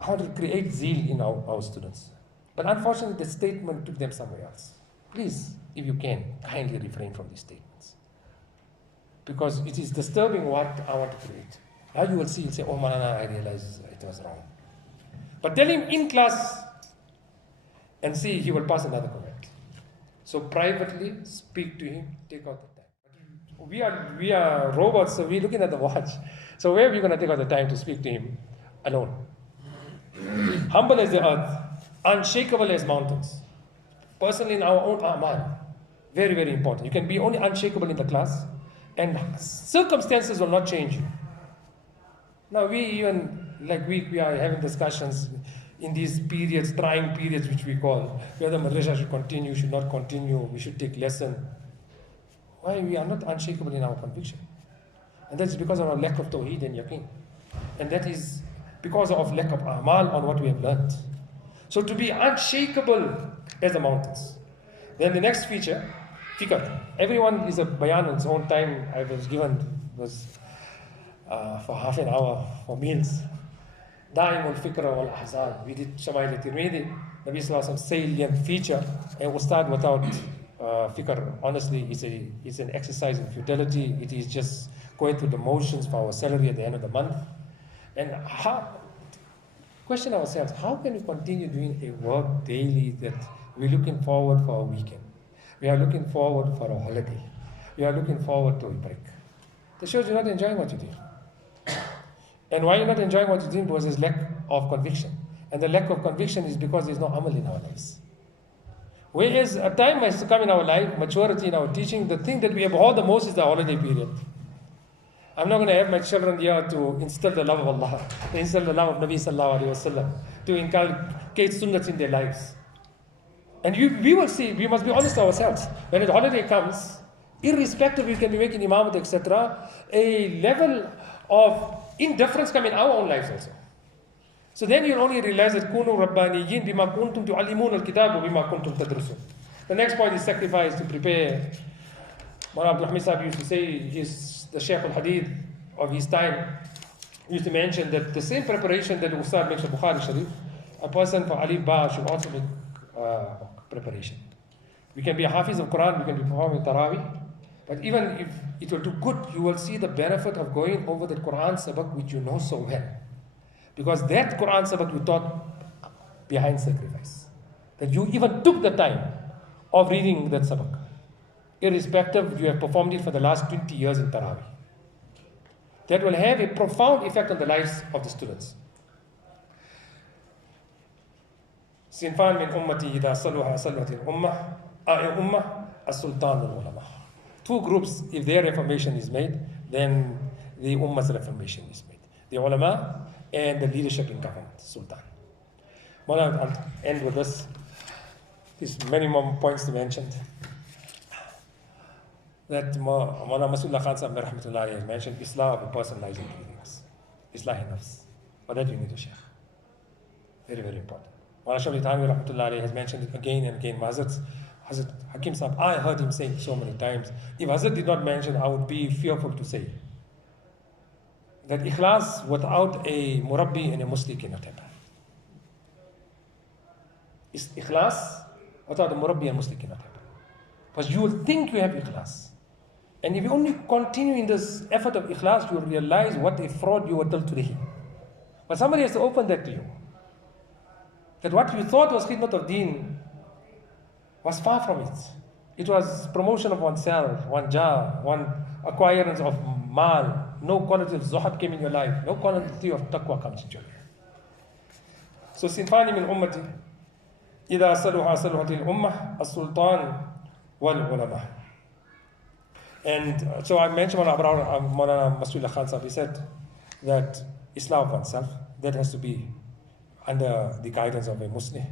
how to create zeal in our students. But unfortunately, the statement took them somewhere else. Please, if you can, kindly refrain from these statements. Because it is disturbing what I want to create. Now you will see, you'll say, oh Malana, I realize it was wrong. But tell him in class and see, he will pass another comment. So privately speak to him, take out the time. We are robots, so we're looking at the watch. So where are we going to take out the time to speak to him alone? Humble as the earth, unshakable as mountains. Personally in our own amal, very, very important. You can be only unshakable in the class, and circumstances will not change you. Now we are having discussions in these periods, trying periods which we call, whether madrasa should continue, should not continue, we should take lesson. Why? We are not unshakable in our conviction. And that's because of our lack of tawheed and yaqeen. And that is because of lack of amal on what we have learned. So to be unshakable as the mountains. Then the next feature, fikr. Everyone is a bayan on its own time. I was given for half an hour for meals. Da'im al-fikr wal-ahzan. We did Shama'il al-Tirmidhi. Nabi Sallallahu Alaihi Wasallam salient feature. And Ustadh without fikr, honestly, is an exercise in futility. It is just going through the motions for our salary at the end of the month. And question ourselves, how can we continue doing a work daily that we're looking forward for a weekend? We are looking forward for a holiday. We are looking forward to a break. That shows you're not enjoying what you do. And why you're not enjoying what you're doing? Because there's lack of conviction. And the lack of conviction is because there's no amal in our lives. Whereas a time has to come in our life, maturity in our teaching, the thing that we abhor the most is the holiday period. I'm not going to have my children here to instill the love of Allah, to instill the love of Nabi Sallallahu Alaihi Wasallam, to inculcate sunnahs in their lives. And we will see, we must be honest ourselves. When the holiday comes, irrespective we can be making imamat, etc., a level of indifference come in our own lives also. So then you'll only realize that kunu rabbaniyin bima kuntum tu'allimun al-kitab wa bima kuntum tadrusun. The next point is sacrifice to prepare. Mawlana Abdul Hamid Sahib used to say, he's the Shaykh al-Hadith of his time, used to mention that the same preparation that Ustadh makes for Bukhari Sharif, a person for Alif Ba should also make preparation. We can be a Hafiz of Quran, we can be performing Taraweeh, but even if it will do good, you will see the benefit of going over that Quran sabak which you know so well. Because that Quran sabak you taught behind sacrifice. That you even took the time of reading that sabak. Irrespective, you have performed it for the last 20 years in Taraweeh. That will have a profound effect on the lives of the students. Sinfan min ummati idha saluha salwati al-ummah as-sultan al-ulama. Two groups, if their reformation is made, then the ummah's reformation is made. The ulama and the leadership in government, sultan. I'll end with this. There's many more points to mention. That Mawlana Masudullah Khan Sahib rahmatullahi has mentioned, Islah of a person lies in 3 things. Islah nafs. For that you need a sheikh. Very, very important. Mawlana Shabli Thanwi rahmatullahi has mentioned it again and again. Hazrat Hakim Sahib, I heard him saying so many times. If Hazrat did not mention, I would be fearful to say that ikhlas without a murabbi and a musli cannot happen. Ikhlas without a murabbi and musli cannot happen. Because you will think you have ikhlas. And if you only continue in this effort of ikhlas, you will realize what a fraud you were till today. But somebody has to open that to you. That what you thought was khidmat of deen was far from it. It was promotion of oneself, one acquirance of mal. No quality of zuhad came in your life. No quality of taqwa comes into your life. So sinfani min ummati idha saluha saluhati al-ummah as-sultan wal-ulama. And so I mentioned Mawlana Masudullah Khan Sahib, he said that Islam of oneself, that has to be under the guidance of a Muslim.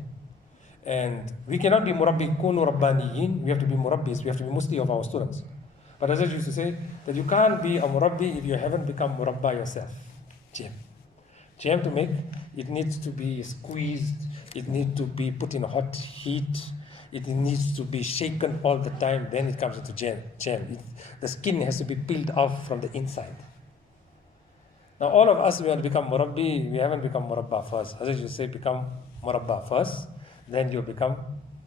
And we cannot be murabbi kunu rabbaniyin, we have to be murabbis, we have to be Muslim of our students. But as I used to say, that you can't be a murabbi if you haven't become murabba yourself. Jam to make, it needs to be squeezed, it needs to be put in hot heat, it needs to be shaken all the time, then it comes into jam. The skin has to be peeled off from the inside. Now all of us, we want to become murabbi, we haven't become murabba first. As I used to say, become murabba first, then you become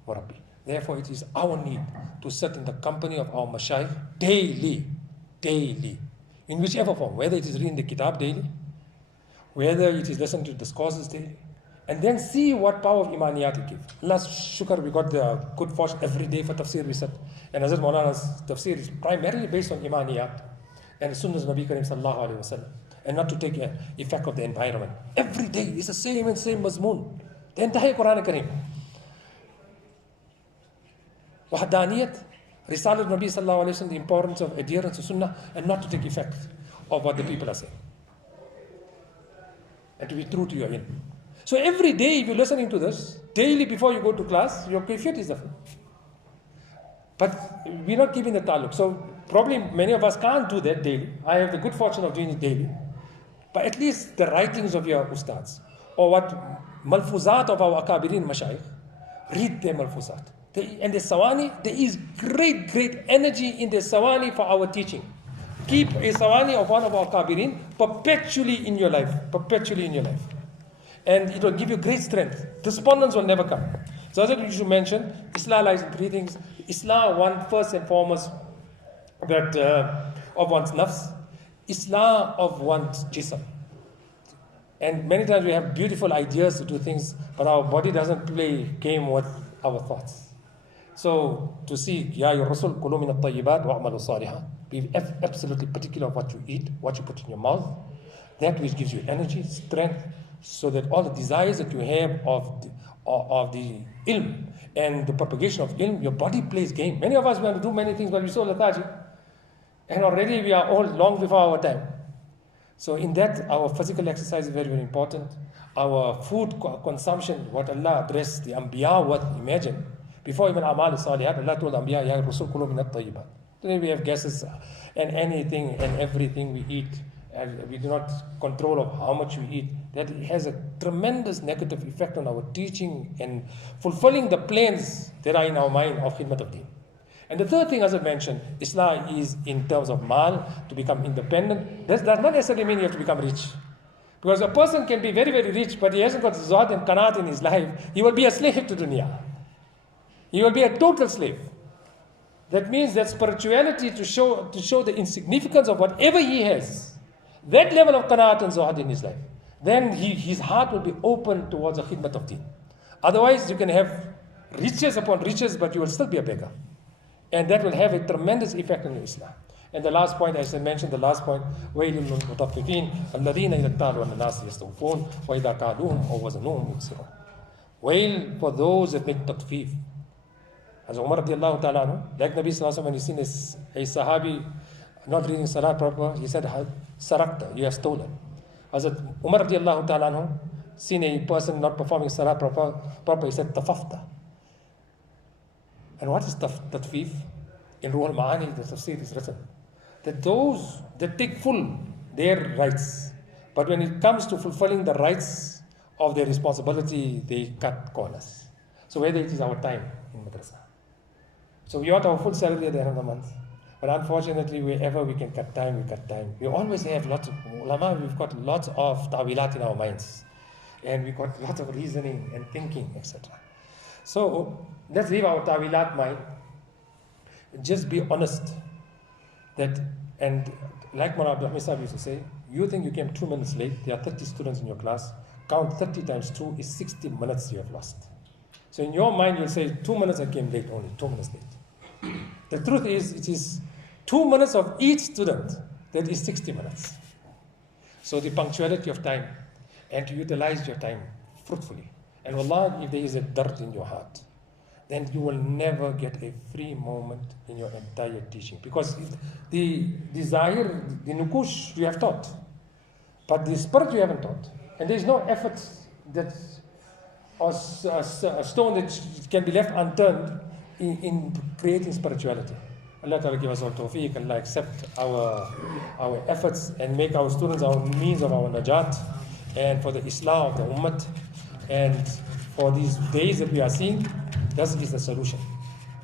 murabbi. Therefore, it is our need to sit in the company of our mashayikh daily, in whichever form, whether it is reading the kitab daily, whether it is listening to discourses daily, And then see what power of imaniyat it gives. Allah's shukr, we got the good fortune every day for tafsir we said. And Hazrat Maulana's tafsir is primarily based on imaniyat and the sunnahs of Nabi Karim sallallahu alayhi wa sallam. And not to take effect of the environment. Every day is the same and same mazmoon. The entire Quran Karim. Wahdaniyat, Risalat Nabi sallallahu alayhi wa sallam, the importance of adherence to sunnah and not to take effect of what the people are saying. And to be true to your ilm. So every day if you're listening to this, daily before you go to class, your kayfiyat is different. But we're not keeping the taluk. So probably many of us can't do that daily. I have the good fortune of doing it daily. But at least the writings of your ustads, or what malfuzat of our akabirin mashayikh, read their malfuzat. And the sawani, there is great energy in the sawani for our teaching. Keep a sawani of one of our akabirin perpetually in your life. And it will give you great strength. Despondence will never come. So as I usually mention, Islam lies in three things. Islam, one, first and foremost, that of one's nafs. Islam of one's jism. And many times we have beautiful ideas to do things, but our body doesn't play game with our thoughts. So to see, Ya Rasul, kulu min at-tayyibat wa a'malu salihah. Be absolutely particular of what you eat, what you put in your mouth. That which gives you energy, strength, so that all the desires that you have of the ilm and the propagation of ilm, your body plays game. Many of us want to do many things, but we're so lethargic. And already we are all long before our time. So in that, our physical exercise is very, very important. Our food consumption, what Allah addressed the Anbiya with, imagine. Before even Amal Salihat, Allah told Anbiya, Ya Rasul kulu min at-tayyibat. Today we have guesses and anything and everything we eat. And we do not control of how much we eat. That has a tremendous negative effect on our teaching and fulfilling the plans that are in our mind of khidmat of deen. And the third thing, as I mentioned, Islam is in terms of mal, to become independent. That does not necessarily mean you have to become rich. Because a person can be very, very rich, but he hasn't got zahd and qanaat in his life. He will be a slave to dunya. He will be a total slave. That means that spirituality to show the insignificance of whatever he has. That level of qanaat and zahd in his life. Then his heart will be open towards a khidmat of deen. Otherwise, you can have riches upon riches, but you will still be a beggar. And that will have a tremendous effect on Islam. And the last point, as I mentioned, وَيْلٌ لِلْمُطَفِّفِينَ الَّذِينَ إِذَا اكْتَالُوا عَلَى النَّاسِ يَسْتَوْفُونَ وَإِذَا كَالُوهُمْ أَوْ وَزَنُوهُمْ يُخْسِرُونَ. Wail for those that make tatfif. As Umar radiallahu ta'ala anhu, like Nabi sallallahu alaihi wasallam, when he seen a sahabi not reading salah proper, he said, sarakta, you have stolen. As Umar radiallahu ta'ala anhu, seen a person not performing salah proper, he said, tafafta. And what is tatfif? In Ruhul Ma'ani, the tafsir is written that those that take full their rights, but when it comes to fulfilling the rights of their responsibility, they cut corners. So whether it is our time in madrasa. So we want our full salary at the end of the month. But unfortunately, wherever we can cut time, we cut time. We always have lots of ulama, we've got lots of tawilat in our minds. And we've got lots of reasoning and thinking, etc. So let's leave our tawilat mind. Just be honest. That, and like Mullah Abdul Hamid Sahib used to say, you think you came 2 minutes late, there are 30 students in your class, count 30 times 2 is 60 minutes you have lost. So in your mind you'll say 2 minutes I came late only, 2 minutes late. The truth is, it is 2 minutes of each student, that is 60 minutes. So the punctuality of time and to utilize your time fruitfully. And wallah, if there is a dirt in your heart, then you will never get a free moment in your entire teaching. Because the desire, the nukush you have taught, but the spirit you haven't taught. And there is no effort that, or a stone that can be left unturned in creating spirituality. Allah Ta'ala give us all tawfiq, Allah accept our efforts and make our students our means of our najat, and for the Islam of the ummah, and for these days that we are seeing, that is the solution.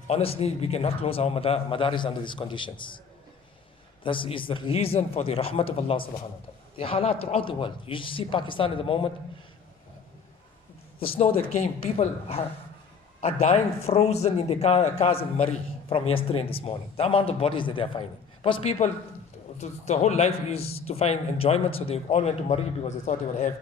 Honestly, we cannot close our madaris under these conditions. This is the reason for the rahmat of Allah subhanahu wa ta'ala. The halat throughout the world. You see Pakistan at the moment, the snow that came, people are dying frozen in the cars in Murray from yesterday and this morning. The amount of bodies that they are finding. Because people, the whole life is to find enjoyment, so they all went to Murray because they thought they would have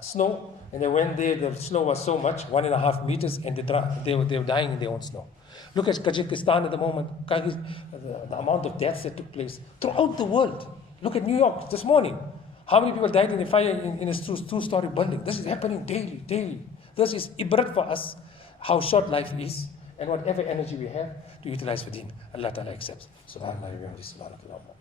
snow, and they went there, the snow was so much, 1.5 meters, and they were dying in their own snow. Look at Kazakhstan at the moment, the amount of deaths that took place throughout the world. Look at New York this morning. How many people died in a fire in a two-story building? This is happening daily. This is ibrat for us, how short life is, and whatever energy we have to utilize for deen. Allah Ta'ala accepts. Subhanallah wa bihamdihi.